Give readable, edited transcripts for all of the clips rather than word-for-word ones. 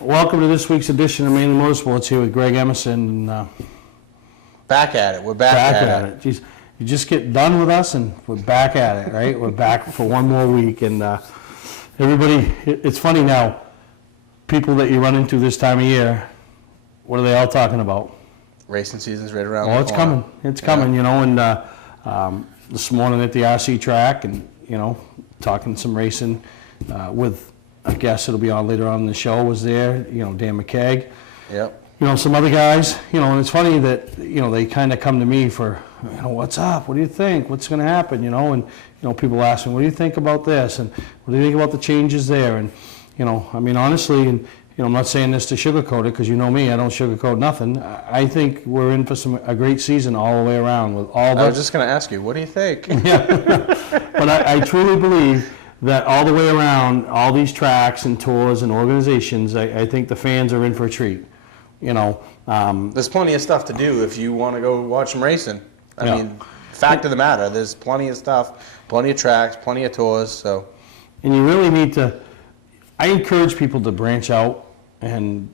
Welcome to this week's edition of Mainely Motorsports here with Greg Emerson. Back at it. We're back at it. Jeez, you just get done with us and we're back at it, right? We're back for one more week. And everybody, it's funny now, people that you run into this time of year, what are they all talking about? Racing season's right around the corner. Coming. It's coming, you know. And this morning at the RC track and, you know, talking some racing with a guest that'll be on later on in the show was there, you know, Dan McKeag. Yep. You know, some other guys, you know, and it's funny that, you know, they kind of come to me for, you know, what's up? What do you think? What's going to happen? You know, and, you know, people ask me, what do you think about this? And what do you think about the changes there? And, you know, I mean, honestly, and, you know, I'm not saying this to sugarcoat it because you know me, I don't sugarcoat nothing. I think we're in for a great season all the way around with all the... I was just going to ask you, what do you think? Yeah. But I truly believe that all the way around, all these tracks and tours and organizations, I think the fans are in for a treat. You know, there's plenty of stuff to do if you want to go watch some racing. I mean, fact of the matter, there's plenty of stuff, plenty of tracks, plenty of tours. So, and you really need to. I encourage people to branch out and,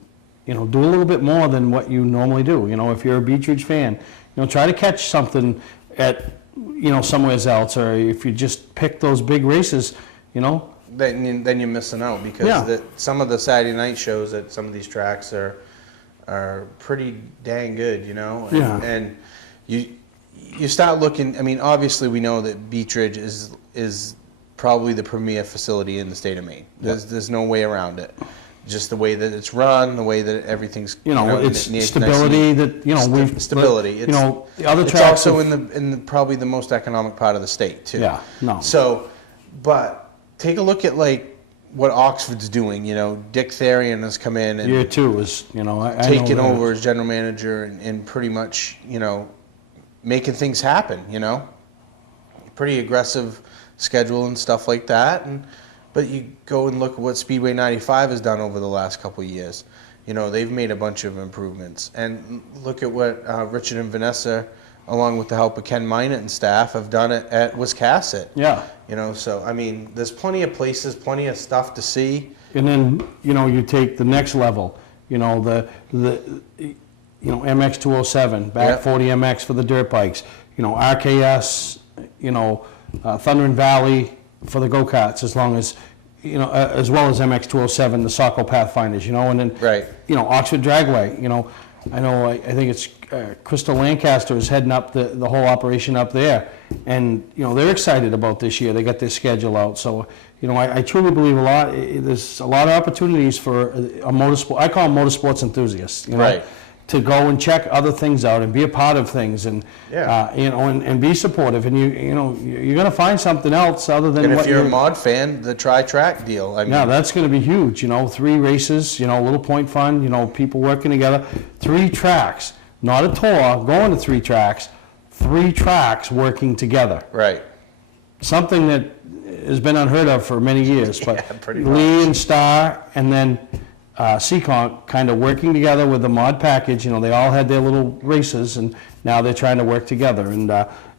you know, do a little bit more than what you normally do. You know, if you're a Beechridge fan, you know, try to catch something at, you know, somewhere else, or if you just pick those big races, you know. Then you're missing out because some of the Saturday night shows at some of these tracks are pretty dang good, you know. And you start looking. I mean, obviously we know that Beechridge is probably the premier facility in the state of Maine. There's no way around it. Just the way that it's run, the way that everything's, you know it's stability. That, you know, stability. You know, the other tracks. It's also in the probably the most economic part of the state too. Yeah. No. So, but take a look at like what Oxford's doing. You know, Dick Therian has come in and year two is, you know, taken over as general manager and pretty much, you know, making things happen. You know, pretty aggressive schedule and stuff like that. But you go and look at what Speedway 95 has done over the last couple of years. You know, they've made a bunch of improvements. And look at what Richard and Vanessa, along with the help of Ken Minot and staff, have done at Wiscasset. Yeah. You know, so, I mean, there's plenty of places, plenty of stuff to see. And then, you know, you take the next level, you know, you know, MX 207, back 40 MX for the dirt bikes, you know, RKS, you know, Thunder and Valley for the go-karts, as long as, you know, as well as MX 207, the Saco Pathfinders, you know, and then, you know, Oxford Dragway, you know, I think it's Crystal Lancaster is heading up the whole operation up there, and, you know, they're excited about this year. They got their schedule out, so, you know, I truly believe there's a lot of opportunities for a motorsport. I call them motorsports enthusiasts, you know, to go and check other things out and be a part of things, and you know, and be supportive, and you know, you're going to find something else other than. And if you're a mod fan, the tri-track deal. I mean, yeah, that's going to be huge. You know, 3 races. You know, a little point fun. You know, people working together. 3 tracks, not a tour. Going to 3 tracks. 3 tracks working together. Right. Something that has been unheard of for many years. But pretty much. Lee and Star, and then Seekonk kind of working together with the mod package. You know, they all had their little races, and now they're trying to work together. And,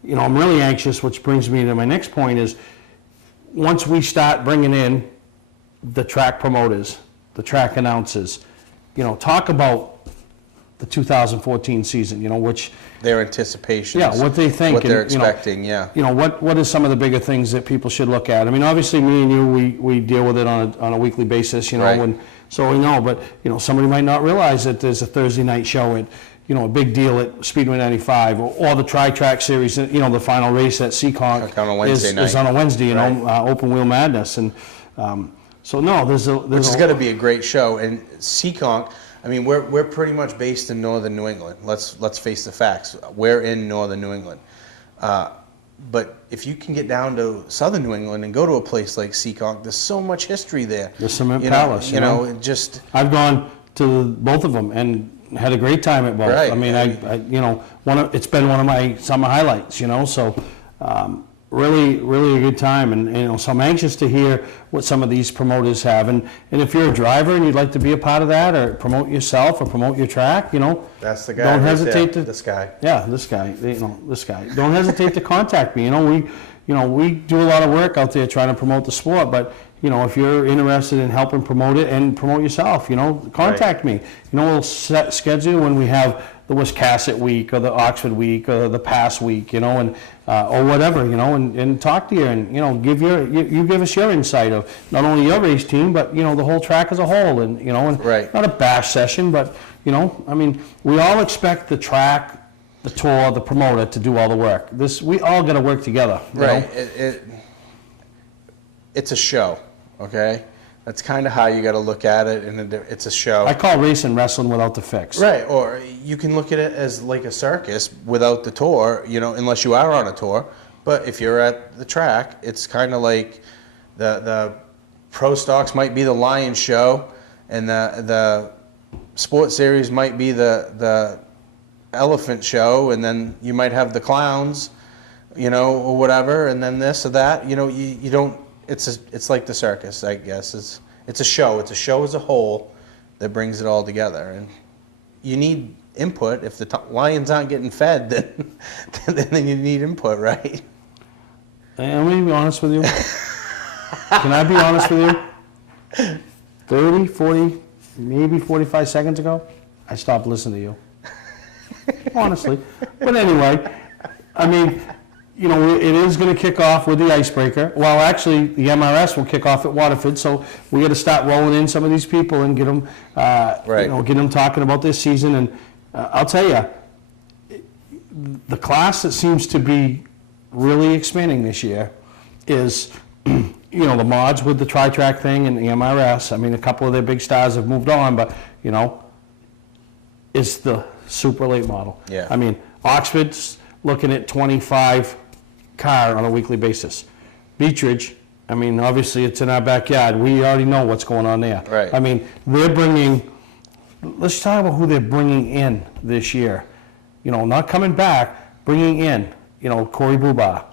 you know, I'm really anxious, which brings me to my next point is, once we start bringing in the track promoters, the track announcers, you know, talk about the 2014 season, you know, which... Their anticipations. Yeah, what they think. What they're expecting, You know, what is some of the bigger things that people should look at? I mean, obviously, me and you, we deal with it on a weekly basis, you know, and so we know, but, you know, somebody might not realize that there's a Thursday night show at, you know, a big deal at Speedway 95, or the Tri-Track Series, you know, the final race at Seekonk is on a Wednesday, you know, Open Wheel Madness. And so, no, there's which is going to be a great show. And Seekonk, I mean, we're pretty much based in northern New England. Let's face the facts. We're in northern New England. But if you can get down to southern New England and go to a place like Seekonk, there's so much history there. The Cement Palace. You know, just... I've gone to both of them and had a great time at both. I mean, I you know, it's been one of my summer highlights, you know, so really a good time. And, you know, so I'm anxious to hear what some of these promoters have. And if you're a driver and you'd like to be a part of that, or promote yourself or promote your track, you know, that's the guy. Don't hesitate to this guy. Yeah, this guy. You know, this guy. Don't hesitate to contact me. You know, we do a lot of work out there trying to promote the sport, but you know, if you're interested in helping promote it and promote yourself, you know, contact me. You know, we'll set schedule when we have the Wiscasset week or the Oxford week or the Pass week, you know, and or whatever, you know, and talk to you and, you know, you give us your insight of not only your race team, but, you know, the whole track as a whole, and, you know, and Right. not a bash session, but, you know, I mean, we all expect the track, the tour, the promoter to do all the work. We all got to work together. You Right. know? It's a show, okay? That's kind of how you got to look at it, and it's a show. I call racing wrestling without the fix. Right, or you can look at it as like a circus without the tour, you know, unless you are on a tour. But if you're at the track, it's kind of like the Pro Stocks might be the Lion Show, and the Sports Series might be the Elephant Show, and then you might have the clowns, you know, or whatever, and then this or that. You know, you don't. It's like the circus, I guess. It's a show. It's a show as a whole that brings it all together, and you need input. If the lions aren't getting fed, then you need input, right? And let me be honest with you. Can I be honest with you? 30, 40, maybe 45 seconds ago, I stopped listening to you. Honestly. But anyway, I mean, you know, it is going to kick off with the icebreaker. Well, actually, the MRS will kick off at Waterford, so we got to start rolling in some of these people and get them, Right. you know, get them talking about this season. And I'll tell you, the class that seems to be really expanding this year is, you know, the mods with the tri-track thing and the MRS. I mean, a couple of their big stars have moved on, but, you know, it's the super late model. Yeah. I mean, Oxford's looking at 25 car on a weekly basis. Beechridge, I mean, obviously it's in our backyard. We already know what's going on there. Right. I mean, they're bringing, let's talk about who they're bringing in this year. You know, not coming back, bringing in, you know, Corey Bubar,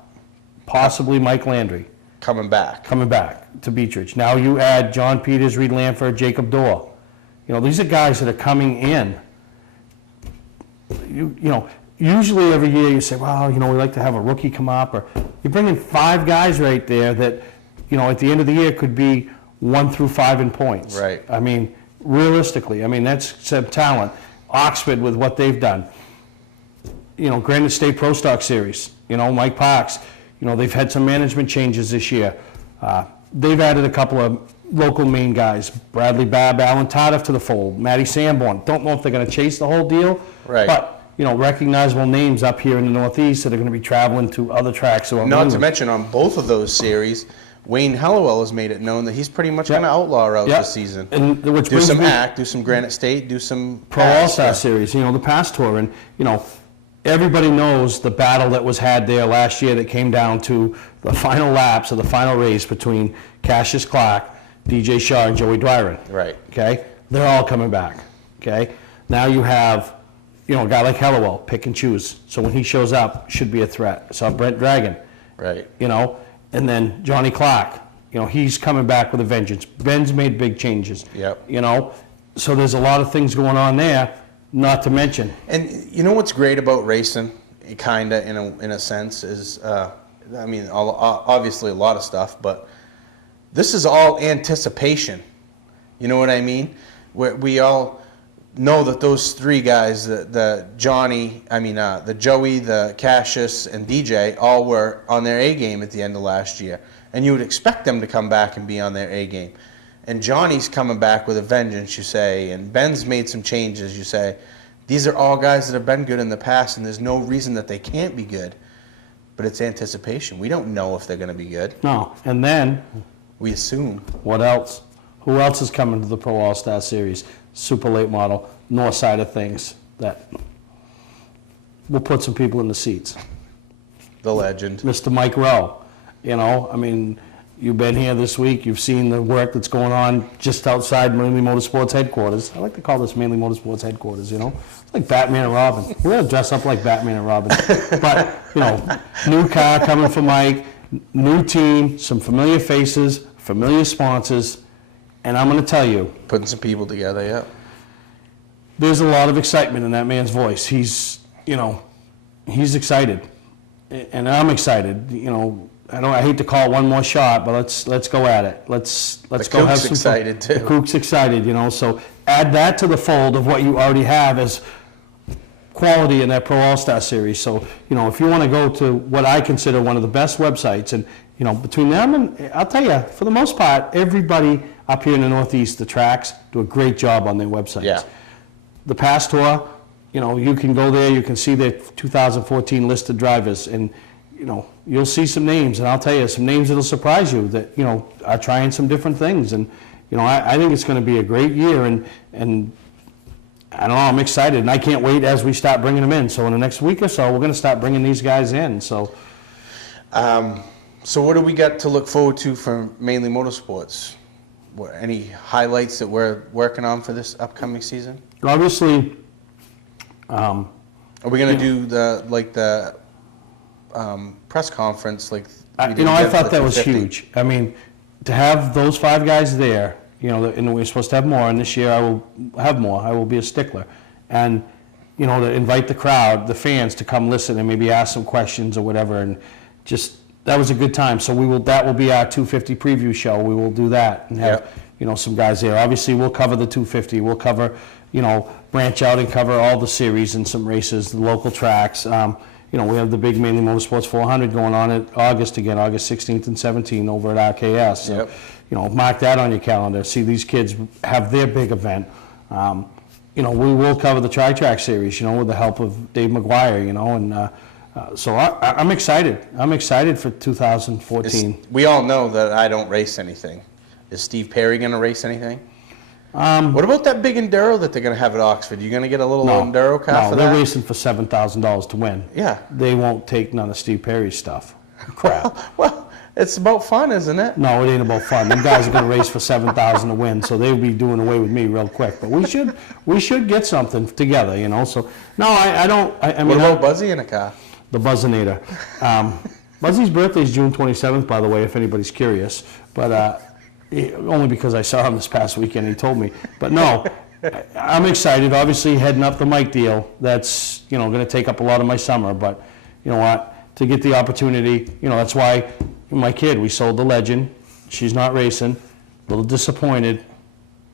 possibly Mike Landry. Coming back. Coming back to Beechridge. Now you add John Peters, Reed Lanford, Jacob Dorr. You know, these are guys that are coming in. You know, usually every year you say, well, you know, we like to have a rookie come up, or you bring in 5 guys right there that, you know, at the end of the year could be 1 through 5 in points. Right. I mean, realistically, I mean, that's some talent. Oxford with what they've done. You know, Granite State Pro Stock Series, you know, Mike Parks, you know, they've had some management changes this year. They've added a couple of local Maine guys, Bradley Babb, Alan Tardif to the fold, Matty Sanborn. Don't know if they're going to chase the whole deal, Right. but, you know, recognizable names up here in the Northeast that are going to be traveling to other tracks. Not to mention on both of those series, Wayne Hallowell has made it known that he's pretty much going to outlaw routes this season. And which Do brings some me ACT, do some Granite State, do some Pro Pass. All-Star Series, you know, the Pass Tour. And, you know, everybody knows the battle that was had there last year that came down to the final laps of the final race between Cassius Clark, DJ Shaw, and Joey Dwyron. Right. Okay? They're all coming back. Okay? Now you have, you know, a guy like Hallowell, pick and choose. So when he shows up, should be a threat. So Brent Dragon, Right. you know, and then Johnny Clark, you know, he's coming back with a vengeance. Ben's made big changes. Yep. You know, so there's a lot of things going on there, not to mention. And you know what's great about racing, kind of in a sense, is I mean, obviously a lot of stuff, but this is all anticipation. You know what I mean? We all know that those 3 guys, the Johnny, the Joey, the Cassius, and DJ, all were on their A game at the end of last year, and you would expect them to come back and be on their A game. And Johnny's coming back with a vengeance, you say, and Ben's made some changes, you say. These are all guys that have been good in the past, and there's no reason that they can't be good. But it's anticipation. We don't know if they're going to be good. No, and then We assume. what else? Who else is coming to the Pro All-Star Series? Super late model, north side of things that will put some people in the seats. The legend. Mr. Mike Rowe, you know, I mean, you've been here this week, you've seen the work that's going on just outside Mainely Motorsports headquarters. I like to call this Mainely Motorsports headquarters, you know? It's like Batman and Robin. We're gonna dress up like Batman and Robin. But, you know, new car coming for Mike, new team, some familiar faces, familiar sponsors, and I'm gonna tell you, Putting some people together, yeah. there's a lot of excitement in that man's voice. He's, you know, he's excited. And I'm excited. You know, I hate to call it one more shot, but let's go at it. Let's go have some fun. Excited too. The Cook's excited, you know, so add that to the fold of what you already have as quality in that Pro All-Star Series. So, you know, if you want to go to what I consider one of the best websites, and, you know, between them and, I'll tell you, for the most part, everybody up here in the Northeast, the tracks, do a great job on their websites. Yeah. The Pass Tour, you know, you can go there, you can see their 2014 listed drivers, and, you know, you'll see some names, and I'll tell you, some names that'll surprise you that, you know, are trying some different things. And, you know, I think it's going to be a great year, and I don't know, I'm excited, and I can't wait as we start bringing them in. So in the next week or so, we're going to start bringing these guys in. So, so what do we got to look forward to from Mainly Motorsports? Any highlights that we're working on for this upcoming season? Obviously, are we going to do the press conference like? you know, I thought that was huge. I mean, to have those 5 guys there, you know, and we're supposed to have more, and this year I will have more. I will be a stickler. And, you know, to invite the crowd, the fans, to come listen and maybe ask some questions or whatever, and just, that was a good time. So that will be our 250 preview show. We will do that and have, you know, some guys there. Obviously, we'll cover the 250. We'll cover, you know, branch out and cover all the series and some races, the local tracks. You know, we have the big Mainly Motorsports 400 going on in August again, August 16th and 17th over at RKS. So, you know, mark that on your calendar. See these kids have their big event. You know, we will cover the Tri-Track Series, you know, with the help of Dave McGuire, you know, and so I'm excited. I'm excited for 2014. We all know that I don't race anything. Is Steve Perry going to race anything? What about that big Enduro that they're going to have at Oxford? You going to get a little Enduro car for that? No, they're racing for $7,000 to win. Yeah. They won't take none of Steve Perry's stuff. Crap. Well, it's about fun, isn't it? No, it ain't about fun. Them guys are going to race for $7,000 to win, so they'll be doing away with me real quick. But we should get something together, you know. So no, I don't. I mean, what about Buzzy in a car? The Buzzinator. Buzzy's birthday is June 27th, by the way, if anybody's curious. But only because I saw him this past weekend, he told me. But no, I'm excited. Obviously, heading up the Mike deal, that's, you know, going to take up a lot of my summer. But you know what? To get the opportunity, you know, that's why my kid, we sold the Legend. She's not racing. A little disappointed.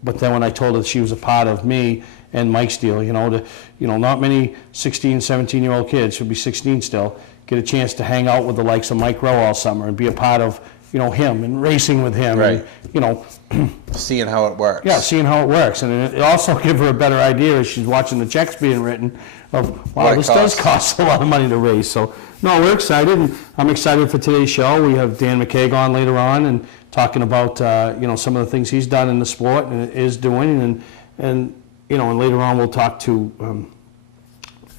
But then when I told her she was a part of me and Mike's deal, you know, not many 16, 17-year-old kids, she'll be 16 still, get a chance to hang out with the likes of Mike Rowe all summer and be a part of, you know, him and racing with him. Right. And, you know, seeing how it works. Yeah, seeing how it works. And it also give her a better idea as she's watching the checks being written of, wow, this does cost a lot of money to race. So, no, we're excited. And I'm excited for today's show. We have Dan McCaig on later on and talking about, you know, some of the things he's done in the sport and is doing. And you know, and later on we'll talk to,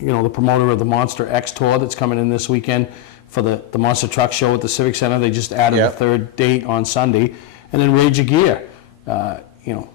you know, the promoter of the Monster X Tour that's coming in this weekend for the Monster Truck Show at the Civic Center. They just added a 3rd date on Sunday. And then Rage of Gear, you know,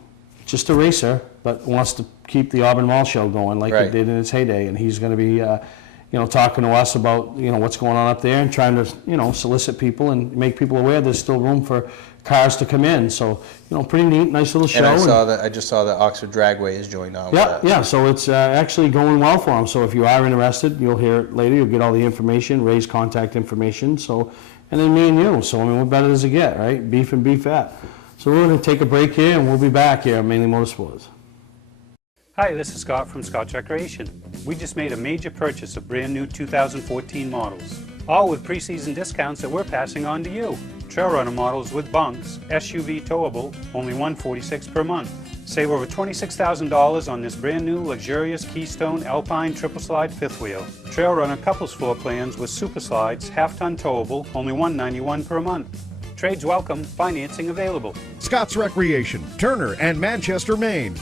just a racer, but wants to keep the Auburn Mall Show going like it did in its heyday. And he's going to be, you know, talking to us about, you know, what's going on up there and trying to, you know, solicit people and make people aware there's still room for cars to come in. So, you know, pretty neat, nice little show. And I just saw that Oxford Dragway is joined on with that. Yeah, so it's actually going well for them. So if you are interested, you'll hear it later. You'll get all the information, Ray's contact information. So, and then me and you. So, I mean, what better does it get, right? Beef and beefette. So we're going to take a break here, and we'll be back here on Mainly Motorsports. Hi, this is Scott from Scott's Recreation. We just made a major purchase of brand new 2014 models, all with pre-season discounts that we're passing on to you. Trail Runner models with bunks, SUV towable, only $146 per month. Save over $26,000 on this brand new luxurious Keystone Alpine triple slide fifth wheel. Trail Runner couples floor plans with super slides, half-ton towable, only $191 per month. Trades welcome, financing available. Scott's Recreation, Turner and Manchester, Maine.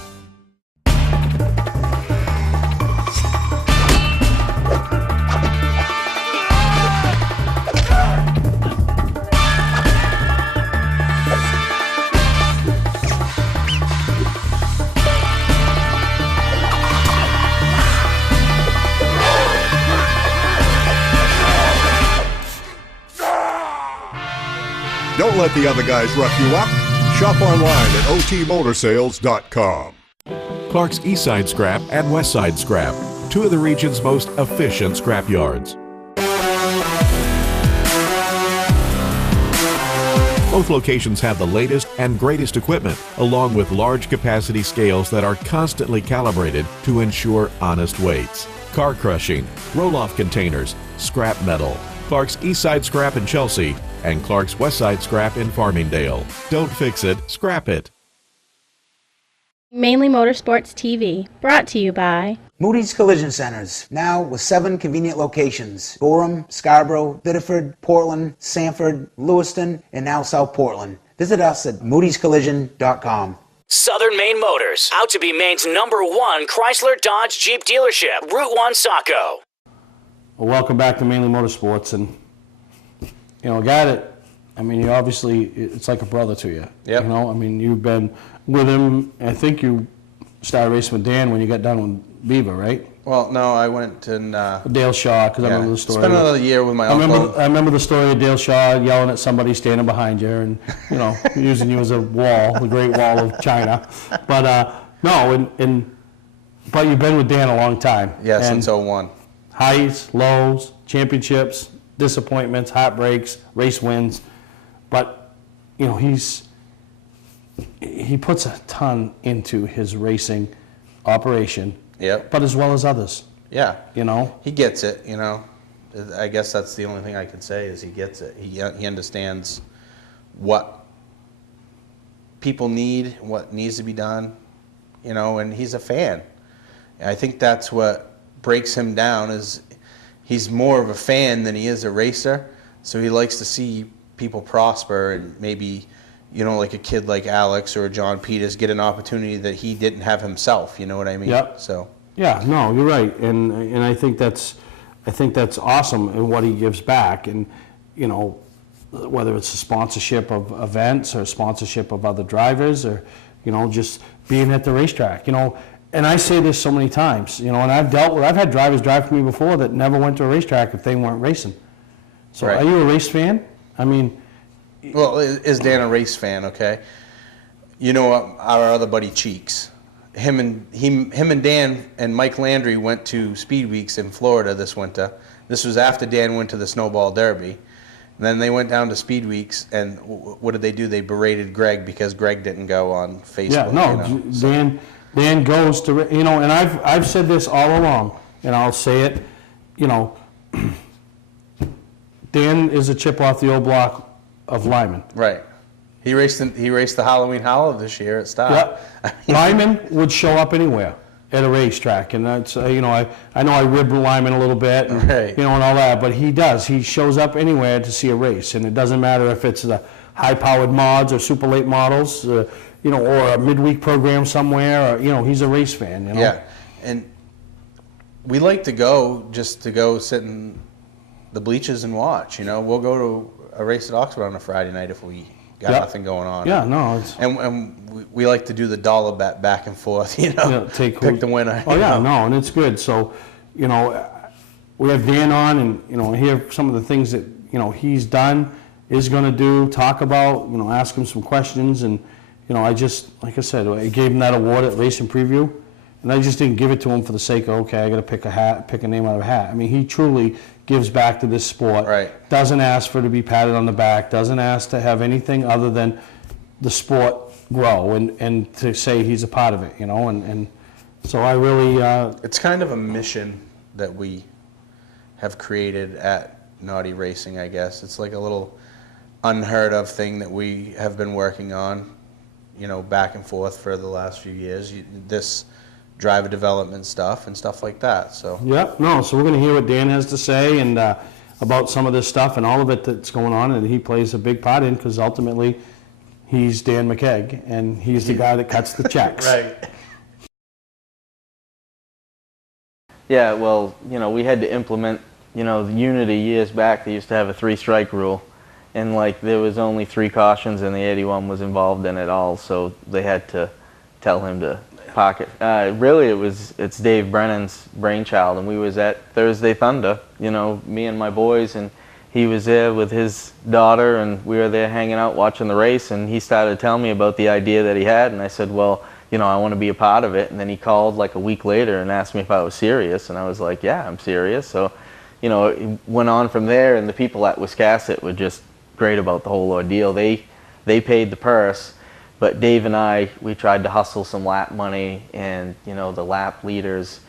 Don't let the other guys rough you up. Shop online at otmotorsales.com. Clark's Eastside Scrap and Westside Scrap, 2 of the region's most efficient scrap yards. Both locations have the latest and greatest equipment, along with large capacity scales that are constantly calibrated to ensure honest weights. Car crushing, roll-off containers, scrap metal. Clark's Eastside Scrap in Chelsea and Clark's Westside Scrap in Farmingdale. Don't fix it, scrap it. Mainly Motorsports TV, brought to you by Moody's Collision Centers, now with 7 convenient locations: Gorham, Scarborough, Biddeford, Portland, Sanford, Lewiston, and now South Portland. Visit us at moodyscollision.com. Southern Maine Motors, out to be Maine's #1 Chrysler Dodge Jeep dealership, Route 1 Saco. Well, welcome back to Mainly Motorsports, and you know, got it. I mean, you obviously, it's like a brother to you. Yep. You know, I mean, you've been with him. I think you started racing with Dan when you got done with Beaver, right? Well, no, I went and Dale Shaw, because I remember the story. Spent another year with my uncle. I remember the story of Dale Shaw yelling at somebody standing behind you, and you know, using you as a wall, the Great Wall of China. But no, but you've been with Dan a long time. Yeah, and since '01. Highs, lows, championships, disappointments, heartbreaks, race wins. But, you know, he puts a ton into his racing operation. Yep. But as well as others. Yeah. You know? He gets it, you know. I guess that's the only thing I can say is he gets it. He understands what people need, what needs to be done, you know, and he's a fan. And I think that's what breaks him down is he's more of a fan than he is a racer. So he likes to see people prosper and maybe, you know, like a kid like Alex or John Peters get an opportunity that he didn't have himself. You know what I mean? Yep. So. Yeah, no, you're right, and I think that's awesome in what he gives back, and you know, whether it's a sponsorship of events or sponsorship of other drivers, or you know, just being at the racetrack, you know. And I say this so many times, you know, and I've had drivers drive for me before that never went to a racetrack if they weren't racing. So, right. Are you a race fan? I mean, well, is Dan a race fan? Okay, you know our other buddy Cheeks. Him and Dan and Mike Landry went to Speed Weeks in Florida this winter. This was after Dan went to the Snowball Derby. And then they went down to Speed Weeks, and what did they do? They berated Greg because Greg didn't go on Facebook. Yeah, no, you know, so. Dan goes to, you know, and I've said this all along, and I'll say it, you know, Dan is a chip off the old block of Lyman. Right. He raced the Halloween Howler this year at Star. Yep. Lyman would show up anywhere at a racetrack, and that's you know, I know I ribbed Lyman a little bit, and, right. you know, and all that, but he does. He shows up anywhere to see a race, and it doesn't matter if it's the high-powered mods or super late models, you know, or a midweek program somewhere, or you know, he's a race fan. You know? Yeah, and we like to go just to go sit in the bleachers and watch. You know, we'll go to a race at Oxford on a Friday night if we got nothing going on. Yeah, no. It's, and we like to do the dollar bet back and forth, you know, pick the winner. Oh, yeah, no, and it's good. So, you know, we have Dan on, and, you know, hear some of the things that, you know, he's done, is going to do, talk about, you know, ask him some questions. And, you know, I just, like I said, I gave him that award at Racing Preview, and I just didn't give it to him for the sake of, okay, I got to pick a name out of a hat. I mean, he truly gives back to this sport. Right. Doesn't ask for to be patted on the back, doesn't ask to have anything other than the sport grow and to say he's a part of it, you know, and so I really... it's kind of a mission that we have created at Naughty Racing, I guess. It's like a little unheard of thing that we have been working on, you know, back and forth for the last few years. This driver development stuff and stuff like that. So yeah, no. So we're going to hear what Dan has to say and about some of this stuff and all of it that's going on, and he plays a big part in, because ultimately he's Dan McKeag and he's the guy that cuts the checks. Right. Yeah, well, you know, we had to implement, you know, the Unity years back. They used to have a 3-strike rule, and like there was only 3 cautions, and the 81 was involved in it all, so they had to tell him to pocket. Really, it's Dave Brennan's brainchild, and we was at Thursday Thunder, you know, me and my boys, and he was there with his daughter, and we were there hanging out watching the race, and he started telling me about the idea that he had, and I said, well, you know, I want to be a part of it. And then he called like a week later and asked me if I was serious, and I was like, yeah, I'm serious. So, you know, it went on from there, and the people at Wiscasset were just great about the whole ordeal. They they paid the purse, but Dave and I, we tried to hustle some lap money and, you know, the lap leaders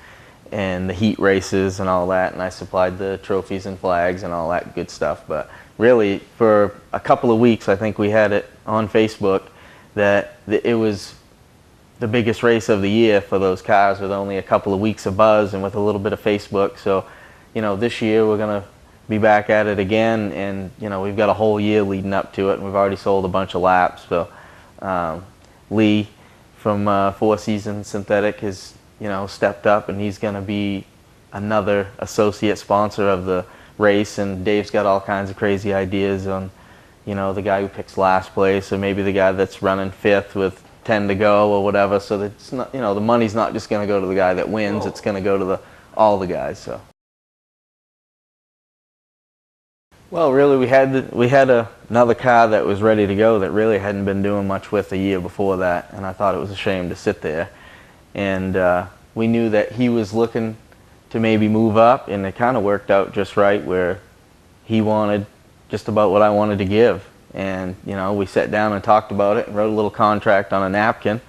and the heat races and all that, and I supplied the trophies and flags and all that good stuff. But really, for a couple of weeks, I think we had it on Facebook that it was the biggest race of the year for those cars, with only a couple of weeks of buzz and with a little bit of Facebook. So, you know, this year we're going to be back at it again, and, you know, we've got a whole year leading up to it, and we've already sold a bunch of laps. So Lee from Four Seasons Synthetic has, you know, stepped up, and he's going to be another associate sponsor of the race, and Dave's got all kinds of crazy ideas on, you know, the guy who picks last place, or maybe the guy that's running 5th with 10 to go or whatever. So that it's not, you know, the money's not just going to go to the guy that wins, it's going to go to all the guys. So, well, really, we had another car that was ready to go that really hadn't been doing much with the year before that, and I thought it was a shame to sit there. And we knew that he was looking to maybe move up, and it kind of worked out just right, where he wanted just about what I wanted to give. And, you know, we sat down and talked about it and wrote a little contract on a napkin,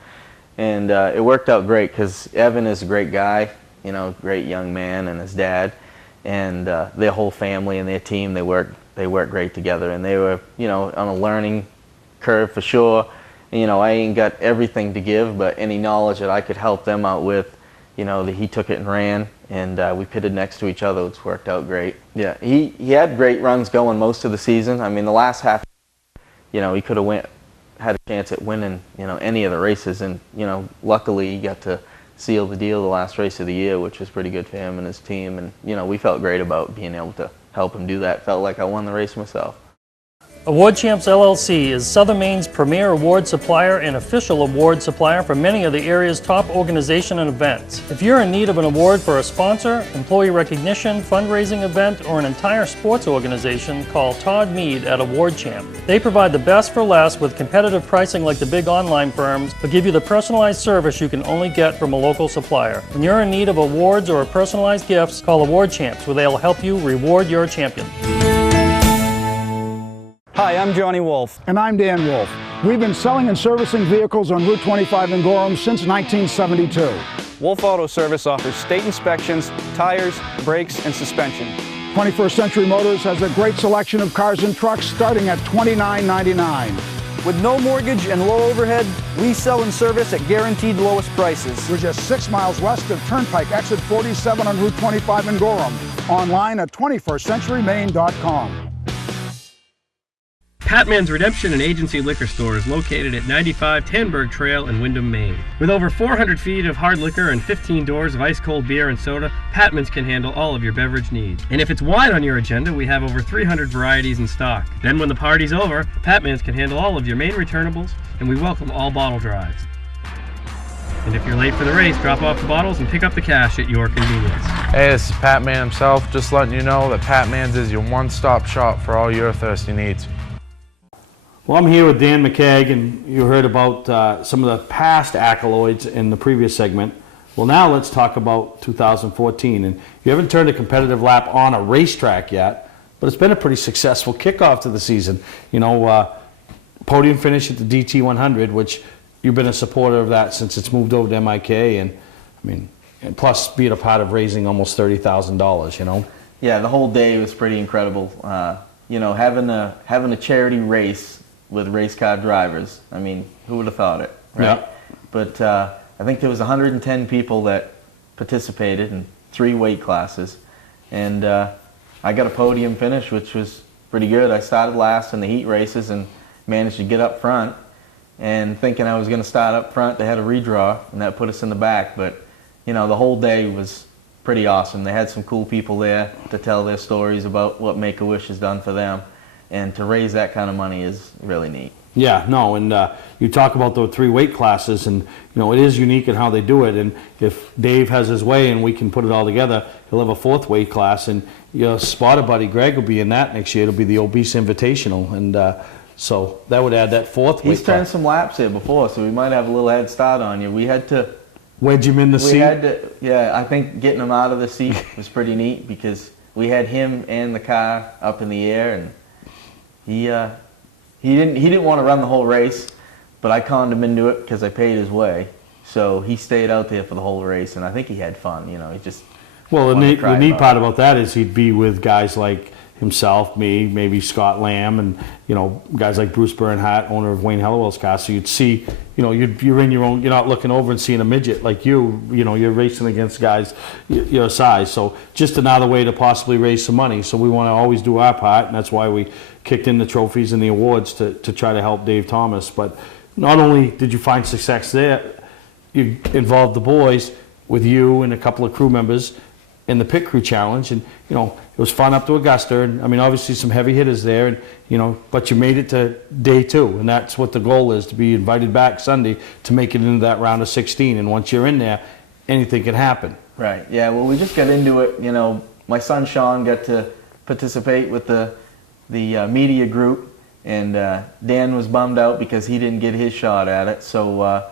and it worked out great, because Evan is a great guy, you know, great young man, and his dad, and their whole family and their team, they work great together, and they were, you know, on a learning curve for sure. And, you know, I ain't got everything to give, but any knowledge that I could help them out with, you know, that he took it and ran, and we pitted next to each other. It's worked out great. Yeah, he had great runs going most of the season. I mean, the last half, you know, he could have had a chance at winning, you know, any of the races, and, you know, luckily he got to seal the deal the last race of the year, which was pretty good for him and his team. And, you know, we felt great about being able to help him do that. Felt like I won the race myself. Award Champs LLC is Southern Maine's premier award supplier and official award supplier for many of the area's top organizations and events. If you're in need of an award for a sponsor, employee recognition, fundraising event, or an entire sports organization, call Todd Mead at Award Champ. They provide the best for less with competitive pricing like the big online firms, but give you the personalized service you can only get from a local supplier. When you're in need of awards or personalized gifts, call Award Champs, where they'll help you reward your champion. Hi, I'm Johnny Wolf. And I'm Dan Wolf. We've been selling and servicing vehicles on Route 25 in Gorham since 1972. Wolf Auto Service offers state inspections, tires, brakes, and suspension. 21st Century Motors has a great selection of cars and trucks starting at $29.99. With no mortgage and low overhead, we sell and service at guaranteed lowest prices. We're just 6 miles west of Turnpike, exit 47 on Route 25 in Gorham. Online at 21stcenturymaine.com. Patman's Redemption and Agency Liquor Store is located at 95 Tanberg Trail in Windham, Maine. With over 400 feet of hard liquor and 15 doors of ice-cold beer and soda, Patman's can handle all of your beverage needs. And if it's wine on your agenda, we have over 300 varieties in stock. Then when the party's over, Patman's can handle all of your Maine returnables, and we welcome all bottle drives. And if you're late for the race, drop off the bottles and pick up the cash at your convenience. Hey, this is Pat Man himself, just letting you know that Pat Man's is your one-stop shop for all your thirsty needs. Well, I'm here with Dan McCagg, and you heard about some of the past accolades in the previous segment. Well, now let's talk about 2014. And you haven't turned a competitive lap on a racetrack yet, but it's been a pretty successful kickoff to the season. You know, podium finish at the DT 100, which you've been a supporter of that since it's moved over to MIK, and I mean, and plus being a part of raising almost $30,000. You know. Yeah, the whole day was pretty incredible. You know, having a charity race with race car drivers. I mean, who would have thought it, right? Yeah. But I think there was 110 people that participated in 3 weight classes, and I got a podium finish, which was pretty good. I started last in the heat races and managed to get up front, and thinking I was going to start up front, they had a redraw, and that put us in the back. But, you know, the whole day was pretty awesome. They had some cool people there to tell their stories about what Make-A-Wish has done for them. And to raise that kind of money is really neat. Yeah, no, and you talk about the 3 weight classes, and you know it is unique in how they do it. And if Dave has his way and we can put it all together, he'll have a 4th weight class, and your spotter buddy Greg will be in that next year. It'll be the Obese Invitational, and so that would add that 4th weight class. He's turned some laps here before, so we might have a little head start on you. We had to wedge him in the seat. Yeah, I think getting him out of the seat was pretty neat, because we had him and the car up in the air, and he he didn't want to run the whole race, but I conned him into it because I paid his way. So he stayed out there for the whole race, and I think he had fun. You know, he just Well, the wanted to neat, cry the neat about part it. about that is he'd be with guys like himself, me, maybe Scott Lamb, and guys like Bruce Bernhardt, owner of Wayne Hellowell's car. So you'd see, you're in your own. You're not looking over and seeing a midget like you. You're racing against guys your size. So just another way to possibly raise some money. So we want to always do our part, and that's why we kicked in the trophies and the awards to try to help Dave Thomas. But not only did you find success there, you involved the boys with you and a couple of crew members in the pit crew challenge, and it was fun up to Augusta, and I mean obviously some heavy hitters there, and but you made it to day 2, and that's what the goal is, to be invited back Sunday to make it into that round of 16. And once you're in there, anything can happen. Right. Yeah. Well, we just got into it. My son Sean got to participate with the media group, and Dan was bummed out because he didn't get his shot at it. So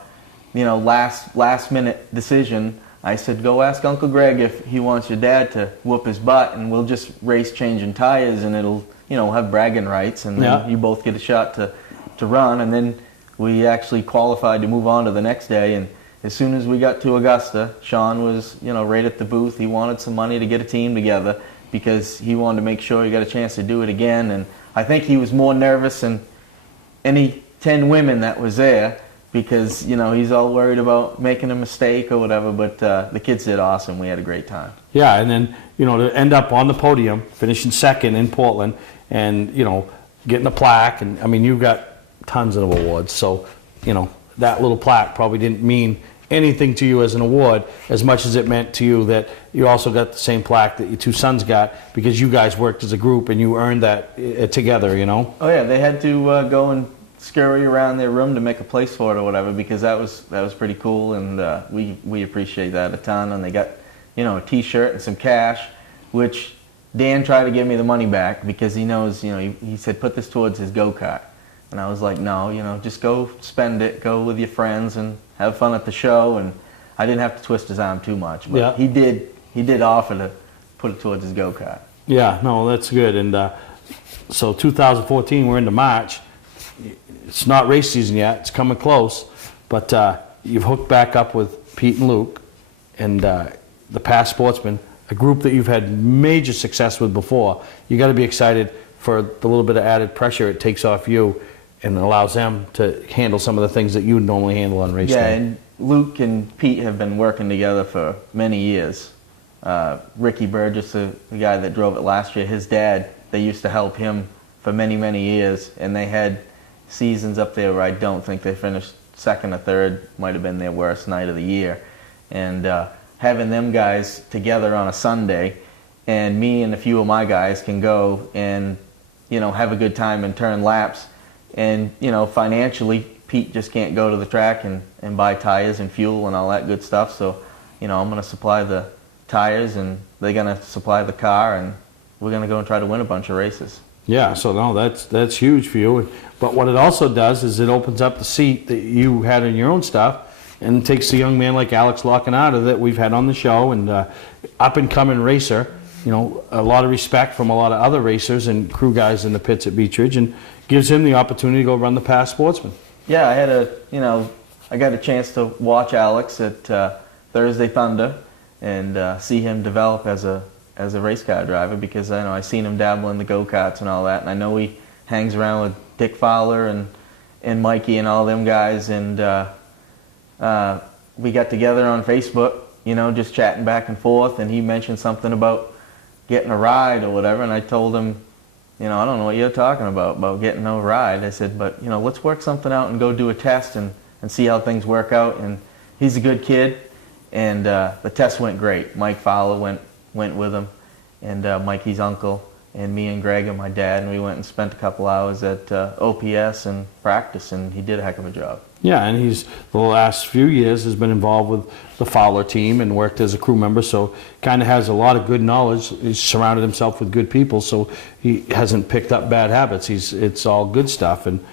last minute decision, I said, go ask Uncle Greg if he wants your dad to whoop his butt, and we'll just race changing tires, and it'll, have bragging rights, and then you both get a shot to run. And then we actually qualified to move on to the next day, and as soon as we got to Augusta, Sean was, right at the booth. He wanted some money to get a team together because he wanted to make sure he got a chance to do it again. And I think he was more nervous than any 10 women that was there, because he's all worried about making a mistake or whatever, but the kids did awesome. We had a great time. Yeah, and then to end up on the podium, finishing second in Portland, and getting a plaque, and I mean you got tons of awards, so that little plaque probably didn't mean anything to you as an award as much as it meant to you that you also got the same plaque that your 2 sons got, because you guys worked as a group and you earned that together. Oh yeah, they had to go and scurry around their room to make a place for it or whatever, because that was pretty cool, and we appreciate that a ton. And they got a t-shirt and some cash, which Dan tried to give me the money back because he knows, he said put this towards his go-kart, and I was like, no, just go spend it, go with your friends and have fun at the show. And I didn't have to twist his arm too much, but he did offer to put it towards his go-kart. Yeah, no, that's good. And so 2014, we're into March. It's not race season yet, it's coming close, but you've hooked back up with Pete and Luke and the Past Sportsmen, a group that you've had major success with before. You got to be excited for the little bit of added pressure it takes off you and allows them to handle some of the things that you would normally handle on race day. Yeah, and Luke and Pete have been working together for many years. Ricky Burgess, the guy that drove it last year, his dad, they used to help him for many, many years, and they had seasons up there where I don't think they finished second or third. Might have been their worst night of the year. And having them guys together on a Sunday, and me and a few of my guys can go and have a good time and turn laps. And financially, Pete just can't go to the track and buy tires and fuel and all that good stuff. So I'm going to supply the tires, and they're going to supply the car, and we're going to go and try to win a bunch of races. Yeah, so no, that's huge for you. But what it also does is it opens up the seat that you had in your own stuff, and takes a young man like Alex Lockenada that we've had on the show, and up and coming racer. A lot of respect from a lot of other racers and crew guys in the pits at Beechridge, and gives him the opportunity to go run the Past Sportsman. Yeah, I got a chance to watch Alex at Thursday Thunder and see him develop as a race car driver, because I seen him dabble in the go-karts and all that, and I know he hangs around with Dick Fowler and Mikey and all them guys, and we got together on Facebook, just chatting back and forth, and he mentioned something about getting a ride or whatever, and I told him, I don't know what you're talking about getting a ride. I said, but let's work something out and go do a test and see how things work out. And he's a good kid, and the test went great. Mike Fowler went with him, and Mikey's uncle, and me and Greg and my dad, and we went and spent a couple hours at OPS and practice, and he did a heck of a job. Yeah, and he's, the last few years, has been involved with the Fowler team and worked as a crew member, so kind of has a lot of good knowledge. He's surrounded himself with good people, so he hasn't picked up bad habits. It's all good stuff. And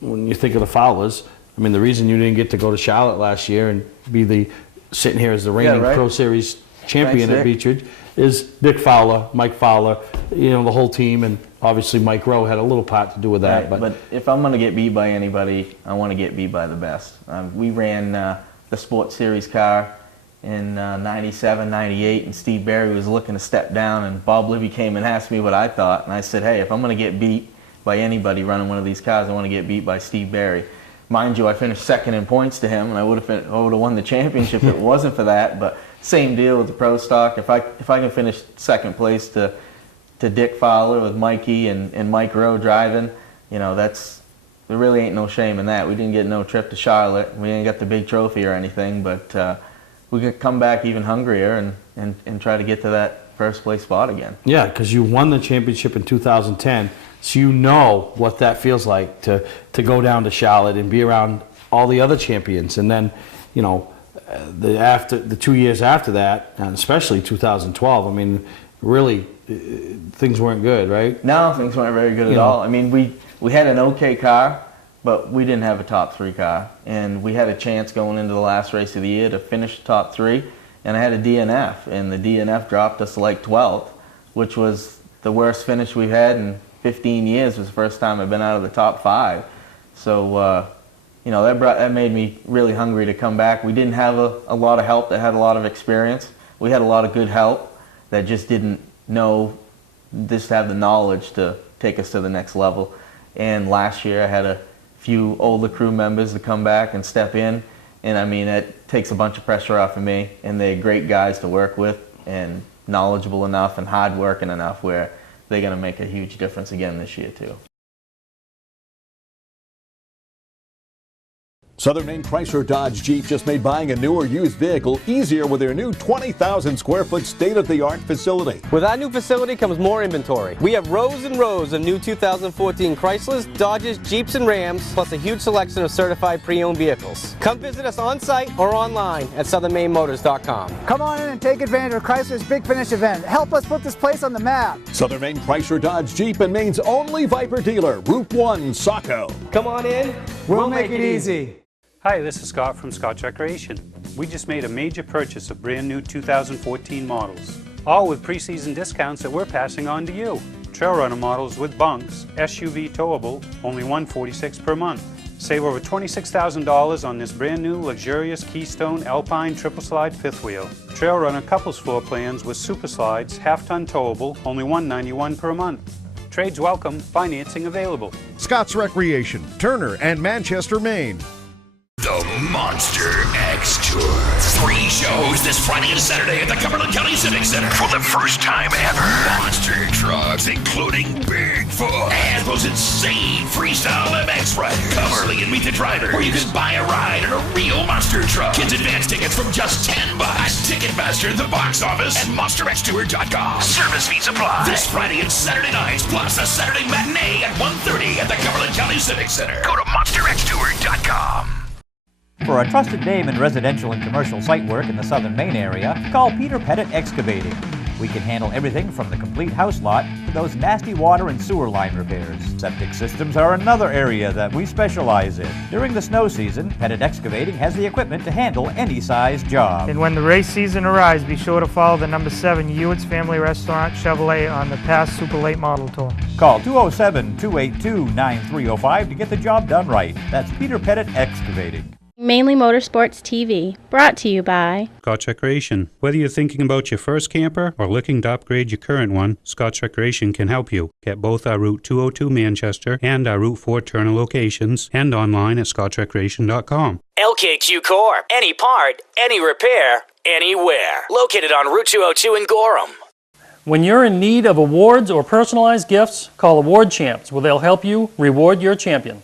when you think of the Fowlers, I mean, the reason you didn't get to go to Charlotte last year and be sitting here as the reigning Pro Series champion at Beechridge, is Dick Fowler, Mike Fowler, you know, the whole team, and obviously Mike Rowe had a little part to do with that. Right, but if I'm going to get beat by anybody, I want to get beat by the best. We ran the Sports Series car in 97, 98, and Steve Barry was looking to step down, and Bob Libby came and asked me what I thought, and I said, hey, if I'm going to get beat by anybody running one of these cars, I want to get beat by Steve Barry. Mind you, I finished second in points to him, and I would have won the championship if it wasn't for that, but same deal with the Pro Stock. If I can finish second place to Dick Fowler with Mikey and Mike Rowe driving, you know, there really ain't no shame in that. We didn't get no trip to Charlotte. We didn't get the big trophy or anything, but we could come back even hungrier and try to get to that first place spot again. Yeah, because you won the championship in 2010, so you know what that feels like to go down to Charlotte and be around all the other champions. And then, you know, the 2 years after that, and especially 2012, I mean, really, things weren't good, right? No, things weren't very good at all. I mean, we had an okay car, but we didn't have a top 3 car. And we had a chance going into the last race of the year to finish top 3, and I had a DNF, and the DNF dropped us to like 12th, which was the worst finish we've had in 15 years. It was the first time I've been out of the top 5. So, you know, that made me really hungry to come back. We didn't have a lot of help that had a lot of experience. We had a lot of good help that just didn't just have the knowledge to take us to the next level. And last year I had a few older crew members to come back and step in, and I mean, it takes a bunch of pressure off of me, and they're great guys to work with and knowledgeable enough and hardworking enough where they're going to make a huge difference again this year too. Southern Maine Chrysler Dodge Jeep just made buying a new or used vehicle easier with their new 20,000 square foot state-of-the-art facility. With our new facility comes more inventory. We have rows and rows of new 2014 Chryslers, Dodges, Jeeps, and Rams, plus a huge selection of certified pre-owned vehicles. Come visit us on site or online at southernmainmotors.com. Come on in and take advantage of Chrysler's Big Finish event. Help us put this place on the map. Southern Maine Chrysler Dodge Jeep and Maine's only Viper dealer, Route 1, Saco. Come on in. We'll make it easy. Hi, this is Scott from Scott Recreation. We just made a major purchase of brand new 2014 models, all with preseason discounts that we're passing on to you. Trail Runner models with bunks, SUV towable, only $146 per month. Save over $26,000 on this brand new luxurious Keystone Alpine triple slide fifth wheel. Trail Runner couples floor plans with super slides, half-ton towable, only $191 per month. Trades welcome, financing available. Scott's Recreation, Turner and Manchester, Maine. The Monster X Tour. 3 shows this Friday and Saturday at the Cumberland County Civic Center. For the first time ever. Monster trucks, including BIGFOOT. And those insane freestyle MX riders. Come early and meet the driver, where you can buy a ride in a real monster truck. Kids advance tickets from just $10 at Ticketmaster, the box office, and MonsterXTour.com. Service fees apply. This Friday and Saturday nights, plus a Saturday matinee at 1:30 at the Cumberland County Civic Center. Go to MonsterXTour.com. For a trusted name in residential and commercial site work in the Southern Maine area, call Peter Pettit Excavating. We can handle everything from the complete house lot to those nasty water and sewer line repairs. Septic systems are another area that we specialize in. During the snow season, Pettit Excavating has the equipment to handle any size job. And when the race season arrives, be sure to follow the number 7 Ewart's Family Restaurant Chevrolet on the past Super Late Model Tour. Call 207-282-9305 to get the job done right. That's Peter Pettit Excavating. Mainly Motorsports TV, brought to you by Scotch Recreation. Whether you're thinking about your first camper or looking to upgrade your current one, Scotch Recreation can help you. Get both our Route 202 Manchester and our Route 4 Turner locations, and online at scotchrecreation.com. LKQ Core. Any part, any repair, anywhere. Located on Route 202 in Gorham. When you're in need of awards or personalized gifts, call Award Champs, where they'll help you reward your champion.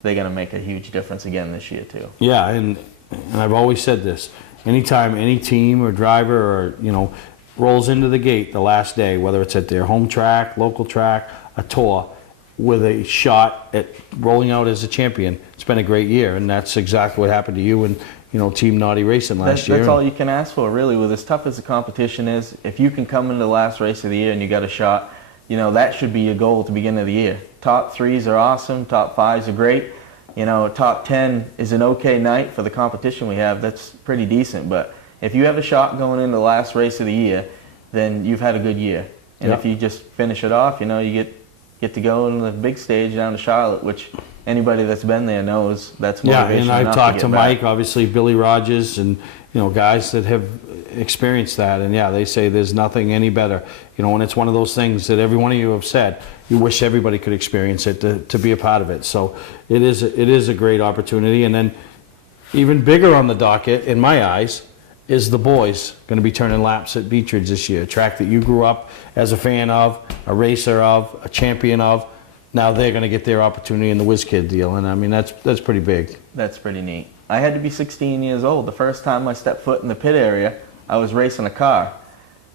They're going to make a huge difference again this year too. Yeah, and I've always said this. Anytime any team or driver or, you know, rolls into the gate the last day, whether it's at their home track, local track, a tour, with a shot at rolling out as a champion, it's been a great year, and that's exactly what happened to you and, you know, Team Naughty Racing last year. That's all you can ask for, really. With as tough as the competition is, if you can come into the last race of the year and you got a shot, you know, that should be your goal at the beginning of the year. Top 3s are awesome, top 5s are great. You know, top 10 is an okay night for the competition we have. That's pretty decent, but If you have a shot going into the last race of the year, then you've had a good year. And if you just finish it off, you know, you get to go on the big stage down to Charlotte, which anybody that's been there knows that's motivation. Yeah, and I've talked to get Mike, back. obviously Billy Rogers, and you know, guys that have experienced that, and yeah, they say there's nothing any better. You know, and it's one of those things that every one of you have said you wish everybody could experience it to be a part of it. So it is a great opportunity. And then even bigger on the docket, in my eyes, is the boys going to be turning laps at Beech Ridge this year, a track that you grew up as a fan of, a racer of, a champion of. Now they're going to get their opportunity in the Whiz Kid deal, and I mean that's pretty big. That's pretty neat. I had to be 16 years old. The first time I stepped foot in the pit area, I was racing a car,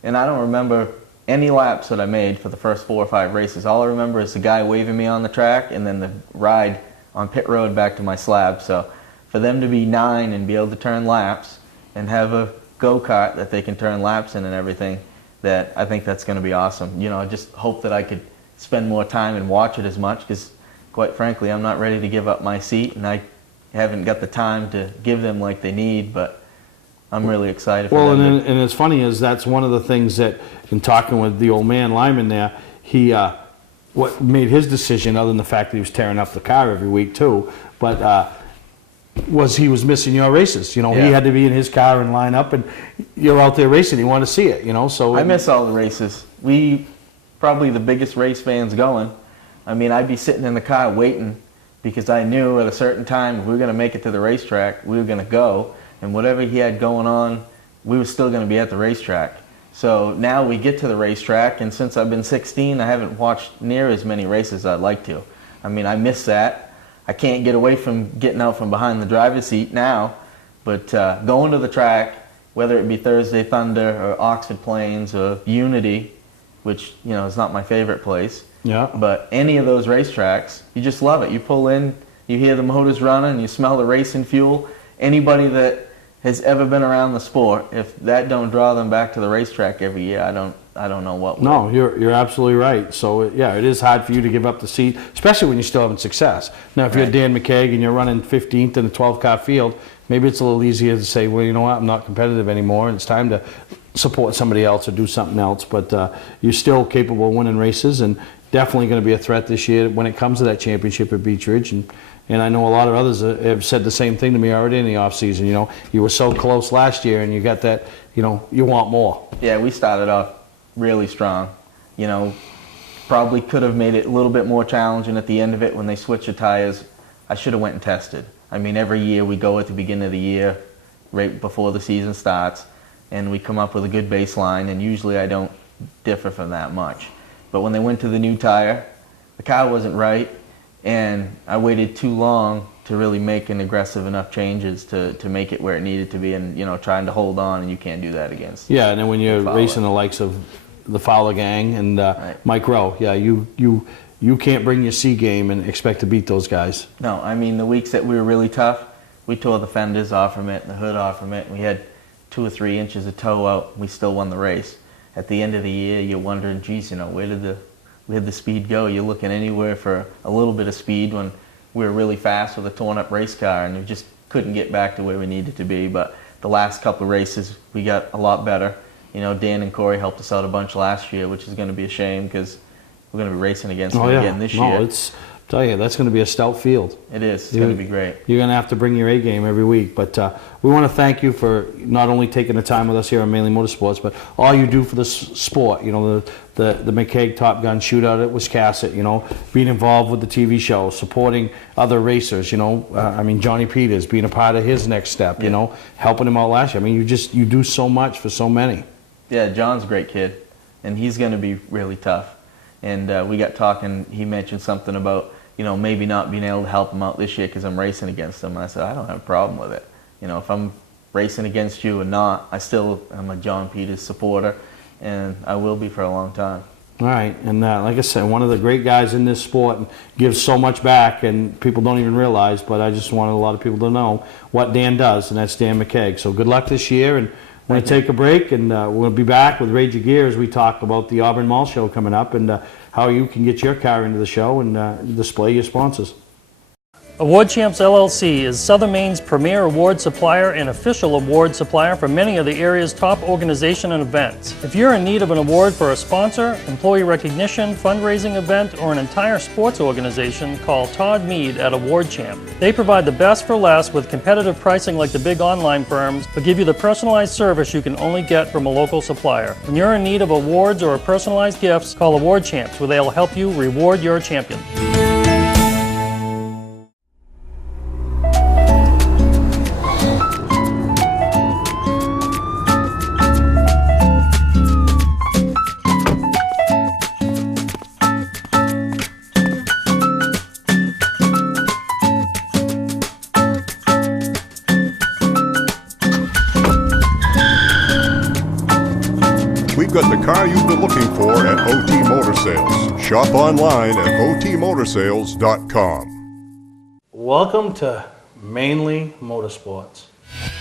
and I don't remember any laps that I made for the first 4 or 5 races. All I remember is the guy waving me on the track, and then the ride on pit road back to my slab. So for them to be 9 and be able to turn laps and have a go-kart that they can turn laps in and everything, that I think that's going to be awesome. You know, I just hope that I could spend more time and watch it as much, because quite frankly, I'm not ready to give up my seat, and I haven't got the time to give them like they need, but I'm really excited for them. Well, and it's funny is that's one of the things that, in talking with the old man Lyman there, he, what made his decision, other than the fact that he was tearing up the car every week too, but was he was missing your races. You know, he had to be in his car and line up, and you're out there racing. You want to see it, you know. So I miss all the races. We probably the biggest race fans going. I mean, I'd be sitting in the car waiting because I knew at a certain time if we were going to make it to the racetrack, we were going to go, and whatever he had going on, we were still going to be at the racetrack. So now we get to the racetrack, and since I've been 16, I haven't watched near as many races as I'd like to. I mean, I miss that. I can't get away from getting out from behind the driver's seat now, but going to the track, whether it be Thursday Thunder or Oxford Plains or Unity, which, you know, is not my favorite place, but any of those racetracks, you just love it. You pull in, you hear the motors running, you smell the racing fuel. Anybody that has ever been around the sport, if that don't draw them back to the racetrack every year, I don't know what will. No, you're absolutely right. So yeah, it is hard for you to give up the seat, especially when you're still having success. Now, if you're Dan McKeag and you're running 15th in a 12-car field, maybe it's a little easier to say, well, you know what, I'm not competitive anymore, and it's time to support somebody else or do something else. But you're still capable of winning races, and definitely going to be a threat this year when it comes to that championship at Beech Ridge. And I know a lot of others have said the same thing to me already in the off season. You know, you were so close last year, and you got that. You know, you want more. Yeah, we started off really strong. You know, probably could have made it a little bit more challenging at the end of it when they switched the tires. I should have went and tested. I mean, every year we go at the beginning of the year, right before the season starts, and we come up with a good baseline, and usually I don't differ from that much. But when they went to the new tire, the car wasn't right, and I waited too long to really make an aggressive enough changes to make it where it needed to be, and, you know, trying to hold on, and you can't do that against. Yeah, and then when you're racing the likes of the Fowler gang and Mike Rowe, yeah, you can't bring your C game and expect to beat those guys. No, I mean, the weeks that we were really tough, we tore the fenders off from it, the hood off from it, and we had 2 or 3 inches of toe out. We still won the race. At the end of the year, you're wondering, geez, you know, where did the speed go? You're looking anywhere for a little bit of speed when we were really fast with a torn-up race car, and we just couldn't get back to where we needed to be. But the last couple of races, we got a lot better. You know, Dan and Corey helped us out a bunch last year, which is going to be a shame because we're going to be racing against them again this year. Tell you, that's going to be a stout field. It is. It's going to be great. You're going to have to bring your A game every week. But we want to thank you for not only taking the time with us here on Mainly Motorsports, but all you do for the sport. You know, the McKeag Top Gun shootout at Wiscasset, you know, being involved with the TV show, supporting other racers, you know. I mean, Johnny Peters, being a part of his next step, you know, helping him out last year. I mean, you do so much for so many. Yeah, John's a great kid, and he's going to be really tough. And we got talking, he mentioned something about, you know, maybe not being able to help him out this year because I'm racing against him. And I said, I don't have a problem with it. You know, if I'm racing against you or not, I'm a John Peters supporter, and I will be for a long time. All right, and like I said, one of the great guys in this sport, and gives so much back, and people don't even realize, but I just wanted a lot of people to know what Dan does, and that's Dan McKeag. So good luck this year, and we're going to take a break, and we'll be back with Rage Your Gear as we talk about the Auburn Mall Show coming up, and how you can get your car into the show and display your sponsors. Award Champs LLC is Southern Maine's premier award supplier and official award supplier for many of the area's top organization and events. If you're in need of an award for a sponsor, employee recognition, fundraising event, or an entire sports organization, call Todd Mead at Award Champ. They provide the best for less with competitive pricing like the big online firms, but give you the personalized service you can only get from a local supplier. When you're in need of awards or personalized gifts, call Award Champs, where they'll help you reward your champion. We've got the car you've been looking for at OT Motor Sales. Shop online at otmotorsales.com. Welcome to Mainely Motorsports.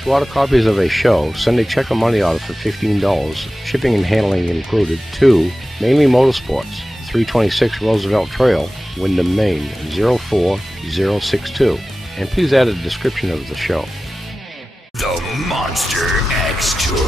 To order copies of a show, send a check or money order for $15, shipping and handling included, to Mainely Motorsports, 326 Roosevelt Trail, Windham, Maine, 04062. And please add a description of the show. The Monster X Tour.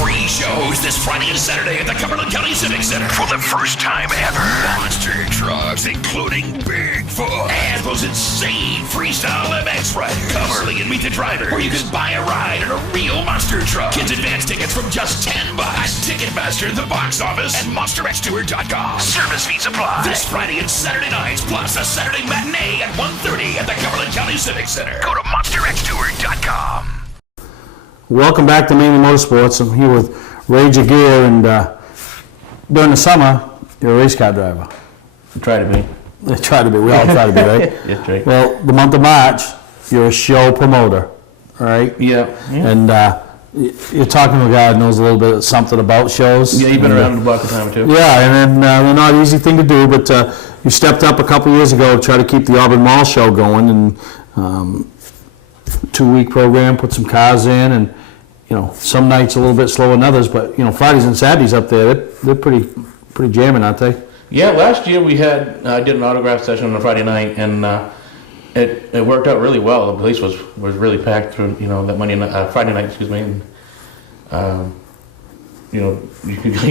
3 shows this Friday and Saturday at the Cumberland County Civic Center. For the first time ever. Monster trucks, including BIGFOOT. And those insane freestyle MX riders. Come early and meet the driver, where you can buy a ride in a real monster truck. Kids advance tickets from just $10 at Ticketmaster, the box office, and MonsterXTour.com. Service fees apply. This Friday and Saturday nights, plus a Saturday matinee at 1:30 at the Cumberland County Civic Center. Go to MonsterXTour.com. Welcome back to Mainly Motorsports. I'm here with Rage of Gear, and during the summer, you're a race car driver. Try to be. Try to be. We all try to be, right? That's right. Well, the month of March, you're a show promoter, all right? Yeah. And you're talking to a guy that knows a little bit something about shows. Yeah, you've been around the block a time or two. Yeah, and then they're not an easy thing to do, but you stepped up a couple years ago to try to keep the Auburn Mall show going, and 2-week program, put some cars in, and some nights a little bit slower than others, but Fridays and Saturdays up there, they're pretty jamming, aren't they? Yeah, last year we had I did an autograph session on a Friday night, and it worked out really well. The place was really packed through that Friday night, excuse me, and you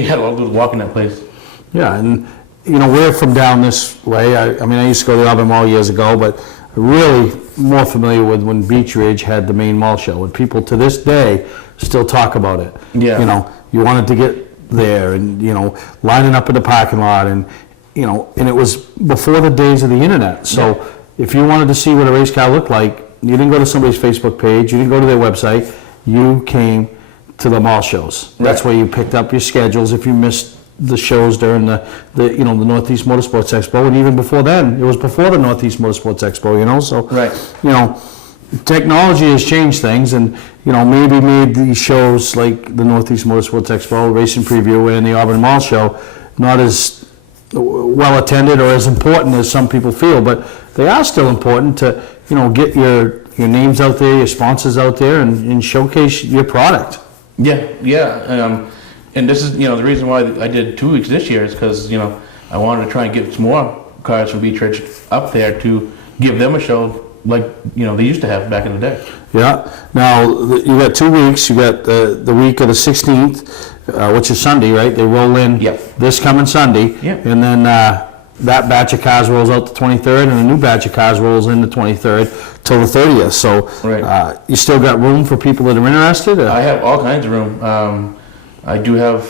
had a lot of people walking that place. Yeah, and we're from down this way. I used to go to the Auburn Mall years ago, but really more familiar with when Beach Ridge had the main mall show, and people to this day still talk about it. Yeah. You wanted to get there, and lining up in the parking lot, and and it was before the days of the internet. So if you wanted to see what a race car looked like, you didn't go to somebody's Facebook page, you didn't go to their website, you came to the mall shows. That's where you picked up your schedules if you missed the shows during the Northeast Motorsports Expo, and even before then, it was before the Northeast Motorsports Expo, so technology has changed things, and maybe made these shows like the Northeast Motorsports Expo, Racing Preview, and the Auburn Mall show not as well attended or as important as some people feel, but they are still important to get your names out there, your sponsors out there, and showcase your product. And this is, the reason why I did 2 weeks this year is because, I wanted to try and get some more cars from Beach Ridge up there to give them a show like, they used to have back in the day. Yeah. Now, you got 2 weeks. You got the week of the 16th, which is Sunday, right? They roll in this coming Sunday. Yep. And then that batch of cars rolls out the 23rd, and a new batch of cars rolls in the 23rd till the 30th. So you still got room for people that are interested? I have all kinds of room. I do have,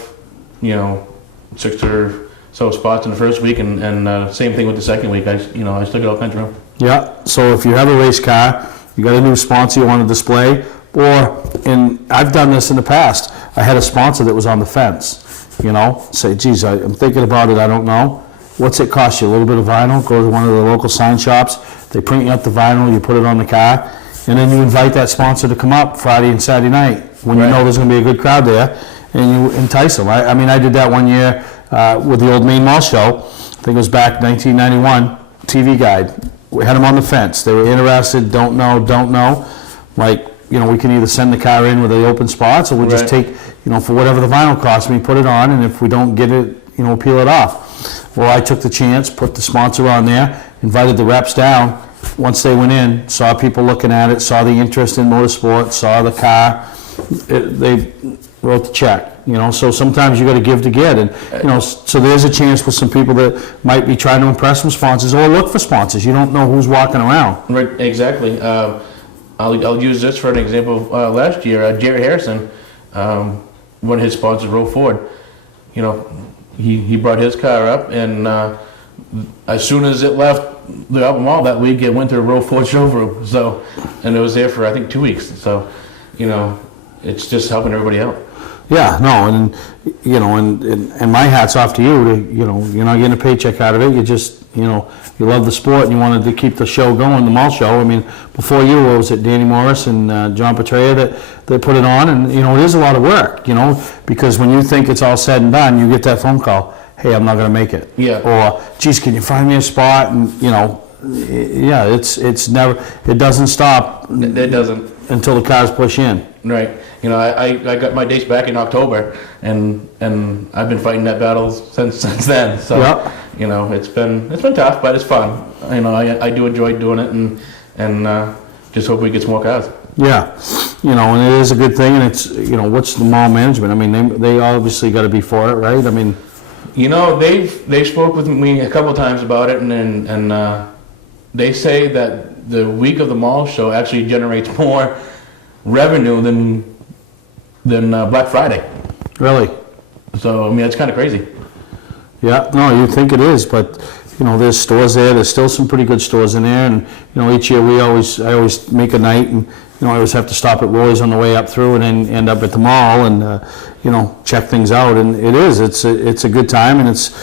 6 or so spots in the first week, and same thing with the second week. I still got all kinds of room. Yeah, so if you have a race car, you got a new sponsor you want to display, and I've done this in the past. I had a sponsor that was on the fence, say, geez, I'm thinking about it, I don't know. What's it cost you? A little bit of vinyl, go to one of the local sign shops, they print you up the vinyl, you put it on the car, and then you invite that sponsor to come up Friday and Saturday night when you know there's going to be a good crowd there, and you entice them. I did that one year with the old main mall show. I think it was back 1991, TV guide. We had them on the fence. They were interested, don't know. Like, we can either send the car in with the open spots, or we'll just take, for whatever the vinyl costs me, put it on, and if we don't get it, peel it off. Well, I took the chance, put the sponsor on there, invited the reps down, once they went in, saw people looking at it, saw the interest in motorsports, saw the car, they wrote the check. So sometimes you got to give to get, and so there's a chance for some people that might be trying to impress some sponsors or look for sponsors. You don't know who's walking around. Right, exactly. I'll use this for an example. Last year, Jerry Harrison, one of his sponsors, Roe Ford, he brought his car up, and as soon as it left the Albemarle Mall that week, it went to the Roe Ford showroom. So, and it was there for I think 2 weeks. So, it's just helping everybody out. Yeah, no, and my hat's off to you. You're not getting a paycheck out of it. You just, you love the sport and you wanted to keep the show going, the mall show. I mean, before you, what was it, Danny Morris and John Petrea that put it on, and it is a lot of work, because when you think it's all said and done, you get that phone call, hey, I'm not going to make it. Yeah. Or, geez, can you find me a spot? And yeah, it's never, it doesn't stop. It doesn't until the cars push in. Right. I got my dates back in October, and I've been fighting that battle since then. So, yep. It's been tough, but it's fun. I do enjoy doing it, and just hope we get some more cars. Yeah, and it is a good thing, and it's, what's the mall management? I mean, they obviously got to be for it, right? I mean, they've spoke with me a couple of times about it, and they say that the week of the mall show actually generates more revenue than Black Friday. Really? So, it's kind of crazy. Yeah, no, you think it is, but, there's stores there. There's still some pretty good stores in there, and, each year I always make a night, and, I always have to stop at Roy's on the way up through and then end up at the mall and, check things out. And it's a good time, and it's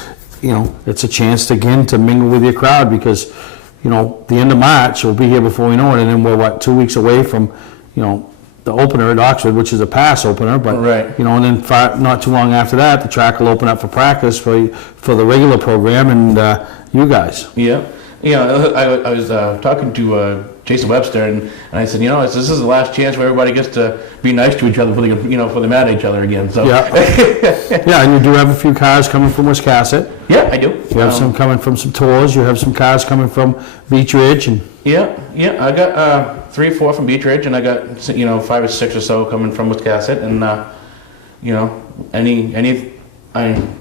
a chance, again, to mingle with your crowd because, the end of March, we'll be here before we know it, and then we're, 2 weeks away from, the opener at Oxford, which is a pass opener, but, right. And then not too long after that, the track will open up for practice for the regular program and you guys. Yeah. I was talking to Jason Webster, and I said, this is the last chance where everybody gets to be nice to each other before they're mad at each other again. So. Yeah. Yeah, and you do have a few cars coming from Wiscasset. Yeah, I do. You have some coming from some tours. You have some cars coming from Beech Ridge, and. Yeah. I got 3 or 4 from Beech Ridge, and I got 5 or 6 or so coming from Wiscasset, and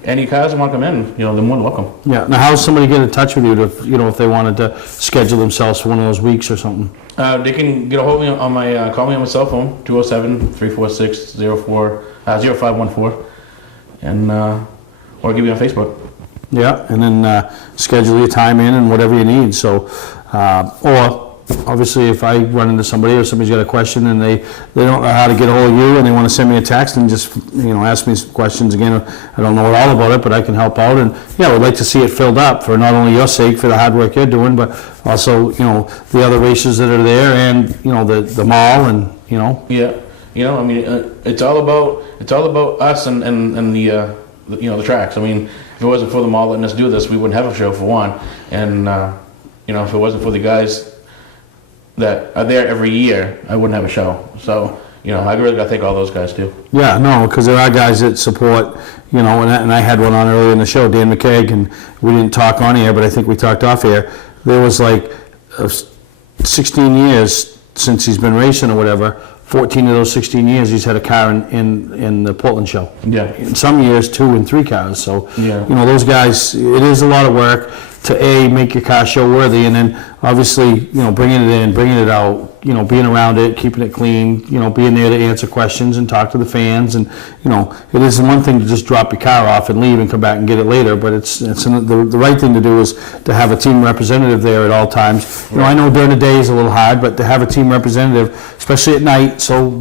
any cars that want to come in, they're more than welcome. Yeah. Now, how does somebody get in touch with you to, if they wanted to schedule themselves for one of those weeks or something? They can get a hold of me on my call me on my cell phone, 207-346-0514, and or give me on Facebook. Yeah, and then schedule your time in and whatever you need. So, or obviously, if I run into somebody or somebody's got a question and they don't know how to get a hold of you and they want to send me a text and just ask me some questions again, I don't know all about it, but I can help out. And yeah, we'd like to see it filled up for not only your sake, for the hard work you're doing, but also the other races that are there and the mall and Yeah, it's all about us and the the tracks. I mean, if it wasn't for the mall letting us do this, we wouldn't have a show for one, and if it wasn't for the guys that are there every year, I wouldn't have a show. So, I really got to thank all those guys too. Yeah, no, because there are guys that support, and I had one on earlier in the show, Dan McKeag, and we didn't talk on air, but I think we talked off air. There was 16 years since he's been racing or whatever. 14 of those 16 years, he's had a car in the Portland show. Yeah. In some years, 2 and 3 cars. So, yeah. Those guys, it is a lot of work to make your car show worthy, and then obviously, bringing it in, bringing it out, being around it, keeping it clean, being there to answer questions and talk to the fans, and it isn't one thing to just drop your car off and leave and come back and get it later, but it's the right thing to do is to have a team representative there at all times. I know during the day is a little hard, but to have a team representative, especially at night, so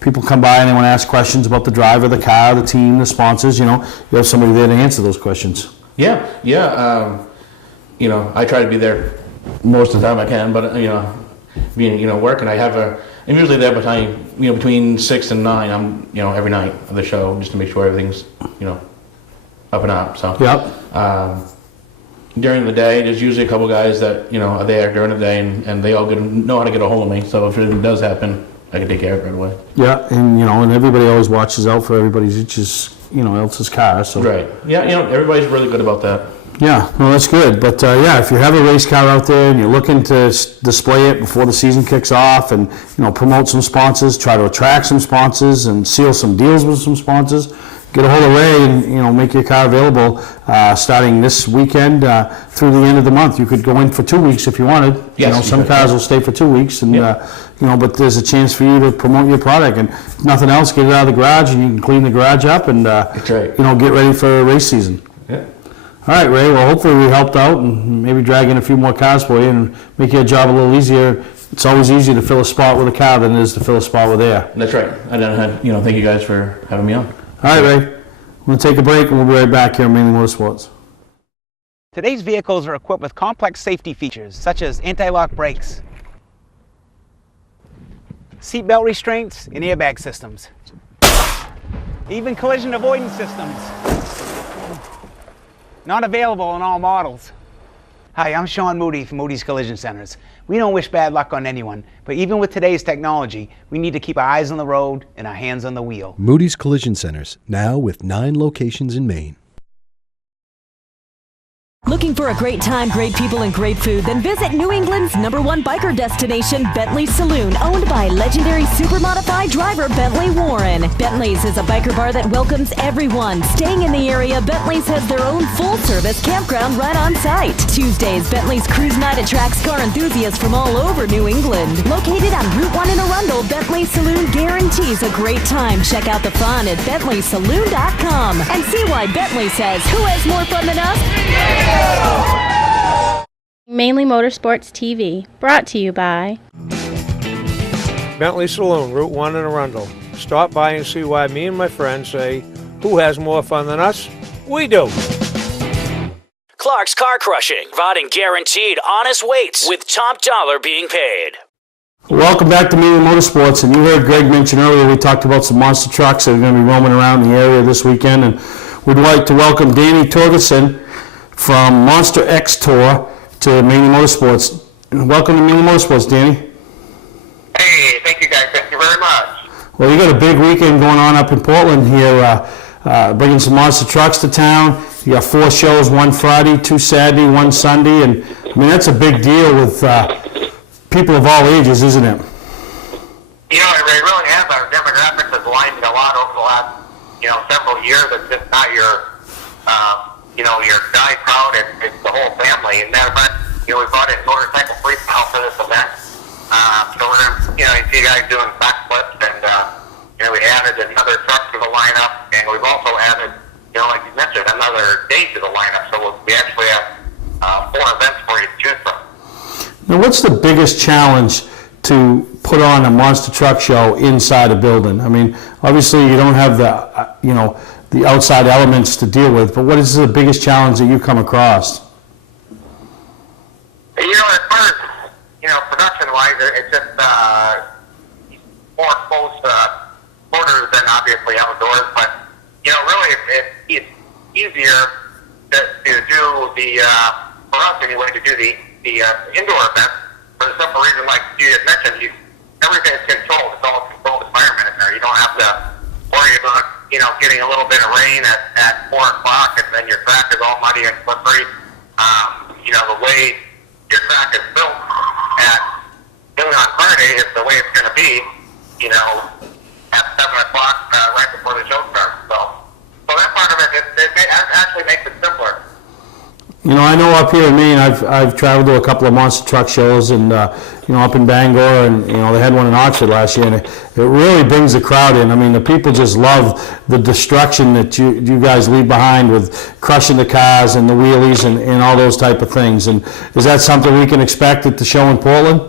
people come by and they want to ask questions about the driver, the car, the team, the sponsors. You have somebody there to answer those questions. Yeah. I try to be there most of the time I can, but being working, I'm usually there between 6 and 9. I'm every night of the show just to make sure everything's up and up. So yep. During the day, there's usually a couple guys that are there during the day, and they all know how to get a hold of me. So if anything does happen, I can take care of it right away. Yeah, and and everybody always watches out for everybody's else's car. So right. Yeah, everybody's really good about that. Yeah, well, that's good. But yeah, if you have a race car out there and you're looking to display it before the season kicks off, and promote some sponsors, try to attract some sponsors, and seal some deals with some sponsors, get a hold of Ray and make your car available starting this weekend through the end of the month. You could go in for 2 weeks if you wanted. Yes, some cars will stay for 2 weeks, and but there's a chance for you to promote your product. And if nothing else, get it out of the garage, and you can clean the garage up, and That's right. get ready for a race season. Yeah. All right, Ray. Well, hopefully we helped out and maybe drag in a few more cars for you and make your job a little easier. It's always easier to fill a spot with a car than it is to fill a spot with air. That's right. Thank you guys for having me on. All right, Ray. We're going to take a break and we'll be right back here on Mainly Motorsports. Today's vehicles are equipped with complex safety features such as anti-lock brakes, seatbelt restraints, and airbag systems, even collision avoidance systems. Not available in all models. Hi, I'm Sean Moody from Moody's Collision Centers. We don't wish bad luck on anyone, but even with today's technology, we need to keep our eyes on the road and our hands on the wheel. Moody's Collision Centers, now with 9 locations in Maine. Looking for a great time, great people, and great food? Then visit New England's #1 biker destination, Bentley's Saloon, owned by legendary super-modified driver Bentley Warren. Bentley's is a biker bar that welcomes everyone. Staying in the area, Bentley's has their own full-service campground right on site. Tuesdays, Bentley's Cruise Night attracts car enthusiasts from all over New England. Located on Route 1 in Arundel, Bentley's Saloon guarantees a great time. Check out the fun at BentleySaloon.com and see why Bentley says, who has more fun than us? Mainly Motorsports TV, brought to you by Bentley Saloon, Route 1 in Arundel. Stop by and see why me and my friends say, who has more fun than us? We do. Clark's Car Crushing, providing guaranteed honest weights with top dollar being paid. Welcome back to Mainly Motorsports. And you heard Greg mention earlier, we talked about some monster trucks that are going to be roaming around the area this weekend. And we'd like to welcome Danny Torgerson from Monster X Tour to Mainly Motorsports. Welcome to Mainly Motorsports, Danny. Hey, thank you guys. Thank you very much. Well, you got a big weekend going on up in Portland here, bringing some monster trucks to town. You got 4 shows, 1 Friday, 2 Saturday, 1 Sunday, and I mean that's a big deal with people of all ages, isn't it? It really has. Our demographics has widened a lot over the last, several years. It's just not your your guy crowd, it's the whole family. And matter of fact, we brought in motorcycle freestyle for this event. So we're going to, you see guys doing backflips, and we added another truck to the lineup, and we've also added, like you mentioned, another day to the lineup. So we actually have 4 events for you to choose from. Now, what's the biggest challenge to put on a monster truck show inside a building? I mean, obviously you don't have the, the outside elements to deal with, but what is the biggest challenge that you come across? As far as, production-wise, it's just more exposed quarters than obviously outdoors, but, really it's easier to do the, for us anyway, to do the indoor event for the simple reason, like you had mentioned, everything's controlled. It's all a controlled environment in there. You don't have to worry about, getting a little bit of rain at 4 o'clock and then your track is all muddy and slippery. The way your track is built at noon on Friday is the way it's going to be, at 7 o'clock right before the show starts. So that part of it actually makes it simpler. I know up here in Maine, I've traveled to a couple of monster truck shows, and up in Bangor, and they had one in Oxford last year, and it really brings the crowd in. I mean, the people just love the destruction that you guys leave behind with crushing the cars and the wheelies and all those type of things. And is that something we can expect at the show in Portland?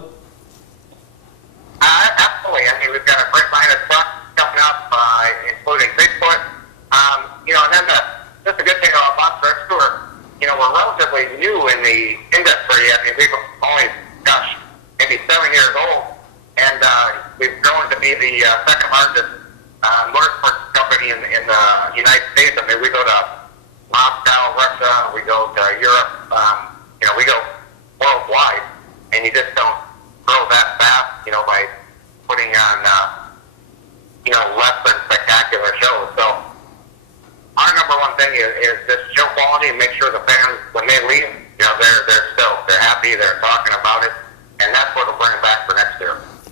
Absolutely. I mean, we've got a great line of trucks coming up, including BIGFOOT. And then just the good thing about Monster X Tour, we're relatively new in the industry. I mean, we've only, maybe 7 years old, and we've grown to be the second largest motorsports company in the United States. I mean, we go to Moscow, Russia, we go to Europe, we go worldwide, and you just don't grow that fast, by putting on, less than spectacular shows. So our number one thing is just show quality and make sure the fans, when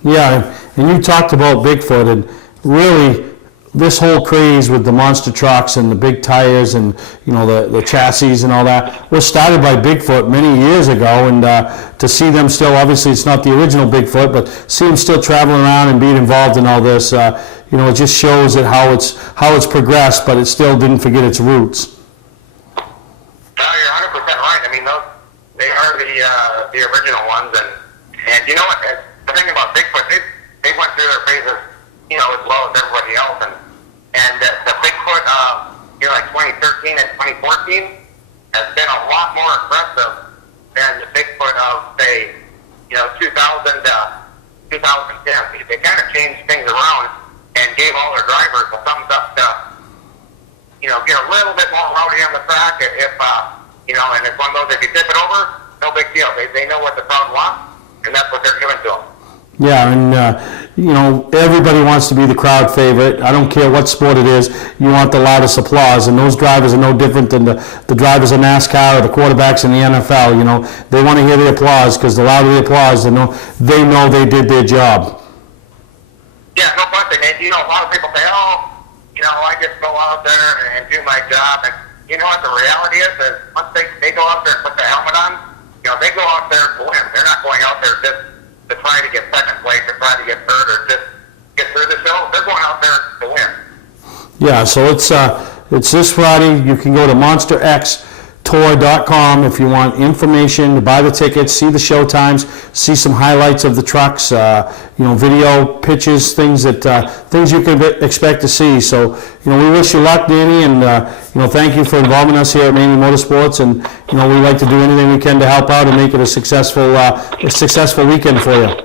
Yeah, and you talked about Bigfoot, and really, this whole craze with the monster trucks and the big tires and, you know, the chassis and all that was started by Bigfoot many years ago, and to see them still, obviously it's not the original Bigfoot, but see them still traveling around and being involved in all this, you know, it just shows that how it's progressed, but it still didn't forget its roots. No, you're 100% right. I mean, they are the original ones, and you know what? The thing about Bigfoot, they went through their phases, you know, as well as everybody else, and the Bigfoot, you know, like 2013 and 2014 has been a lot more aggressive than the Bigfoot of, say, you know, 2000 to 2010. They kind of changed things around and gave all their drivers a thumbs up to, you know, get a little bit more rowdy on the track if you know, and it's one of those, if you tip it over, no big deal. They know what the crowd wants, and that's what they're giving to them. Yeah, and you know, everybody wants to be the crowd favorite. I don't care what sport it is, you want the loudest applause, and those drivers are no different than the drivers of NASCAR or the quarterbacks in the NFL. You know, they want to hear the applause, because the louder the applause, they know they did their job. Yeah, no question. And, you know, a lot of people say, oh, you know, I just go out there and do my job, and you know what the reality is once they go out there and put the helmet on, you know, they go out there to win. They're not going out there just to try to get second place or try to get third or just get through the show. They're going out there to win. Yeah, so it's this Friday. You can go to monsterxtour.com if you want information, to buy the tickets, see the show times, see some highlights of the trucks, you know, video, pictures, things you can expect to see. So, you know, we wish you luck, Danny, and you know, thank you for involving us here at Mainely Motorsports, and you know, we like to do anything we can to help out and make it a successful weekend for you.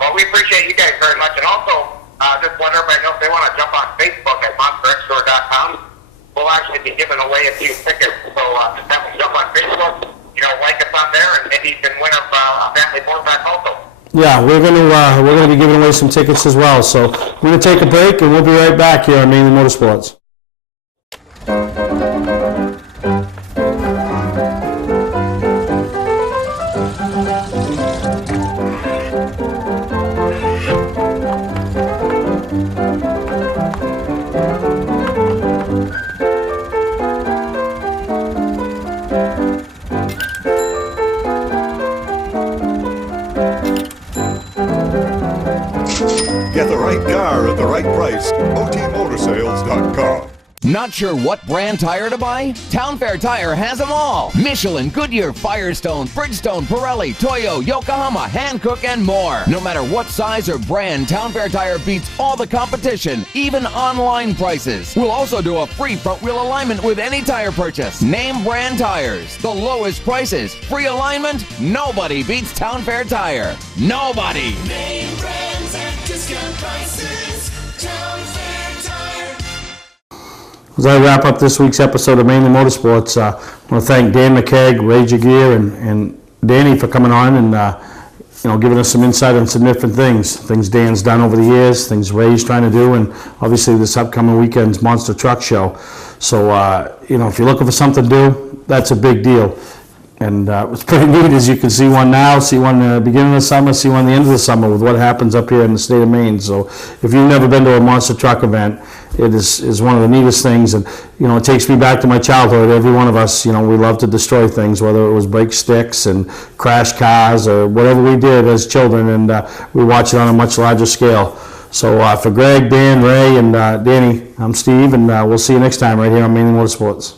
Well, we appreciate you guys very much, and also just let everybody know if they want to jump on Facebook at monsterxtour.com. We'll actually be giving away a few tickets, so just have them jump on Facebook, you know, like us on there, and maybe you can win a family board pack also. Yeah, we're gonna be giving away some tickets as well. So we're gonna take a break, and we'll be right back here on Mainly Motorsports. Get the right car at the right price. OTMotorsales.com. Not sure what brand tire to buy? Town Fair Tire has them all. Michelin, Goodyear, Firestone, Bridgestone, Pirelli, Toyo, Yokohama, Hankook, and more. No matter what size or brand, Town Fair Tire beats all the competition, even online prices. We'll also do a free front wheel alignment with any tire purchase. Name brand tires, the lowest prices, free alignment. Nobody beats Town Fair Tire. Nobody. Name brands at discount prices. Town Fair Tire. As I wrap up this week's episode of Mainly Motorsports, I want to thank Dan McKeag, Ray Jagier, and Danny for coming on and you know, giving us some insight on some different things Dan's done over the years, things Ray's trying to do, and obviously this upcoming weekend's Monster Truck Show. So you know, if you're looking for something to do, that's a big deal. And it's pretty neat, as you can see one now, see one at the beginning of the summer, see one at the end of the summer with what happens up here in the state of Maine. So if you've never been to a monster truck event, it is one of the neatest things. And, you know, it takes me back to my childhood. Every one of us, you know, we love to destroy things, whether it was break sticks and crash cars or whatever we did as children. And we watch it on a much larger scale. So for Greg, Dan, Ray, and Danny, I'm Steve, and we'll see you next time right here on Mainly Motorsports.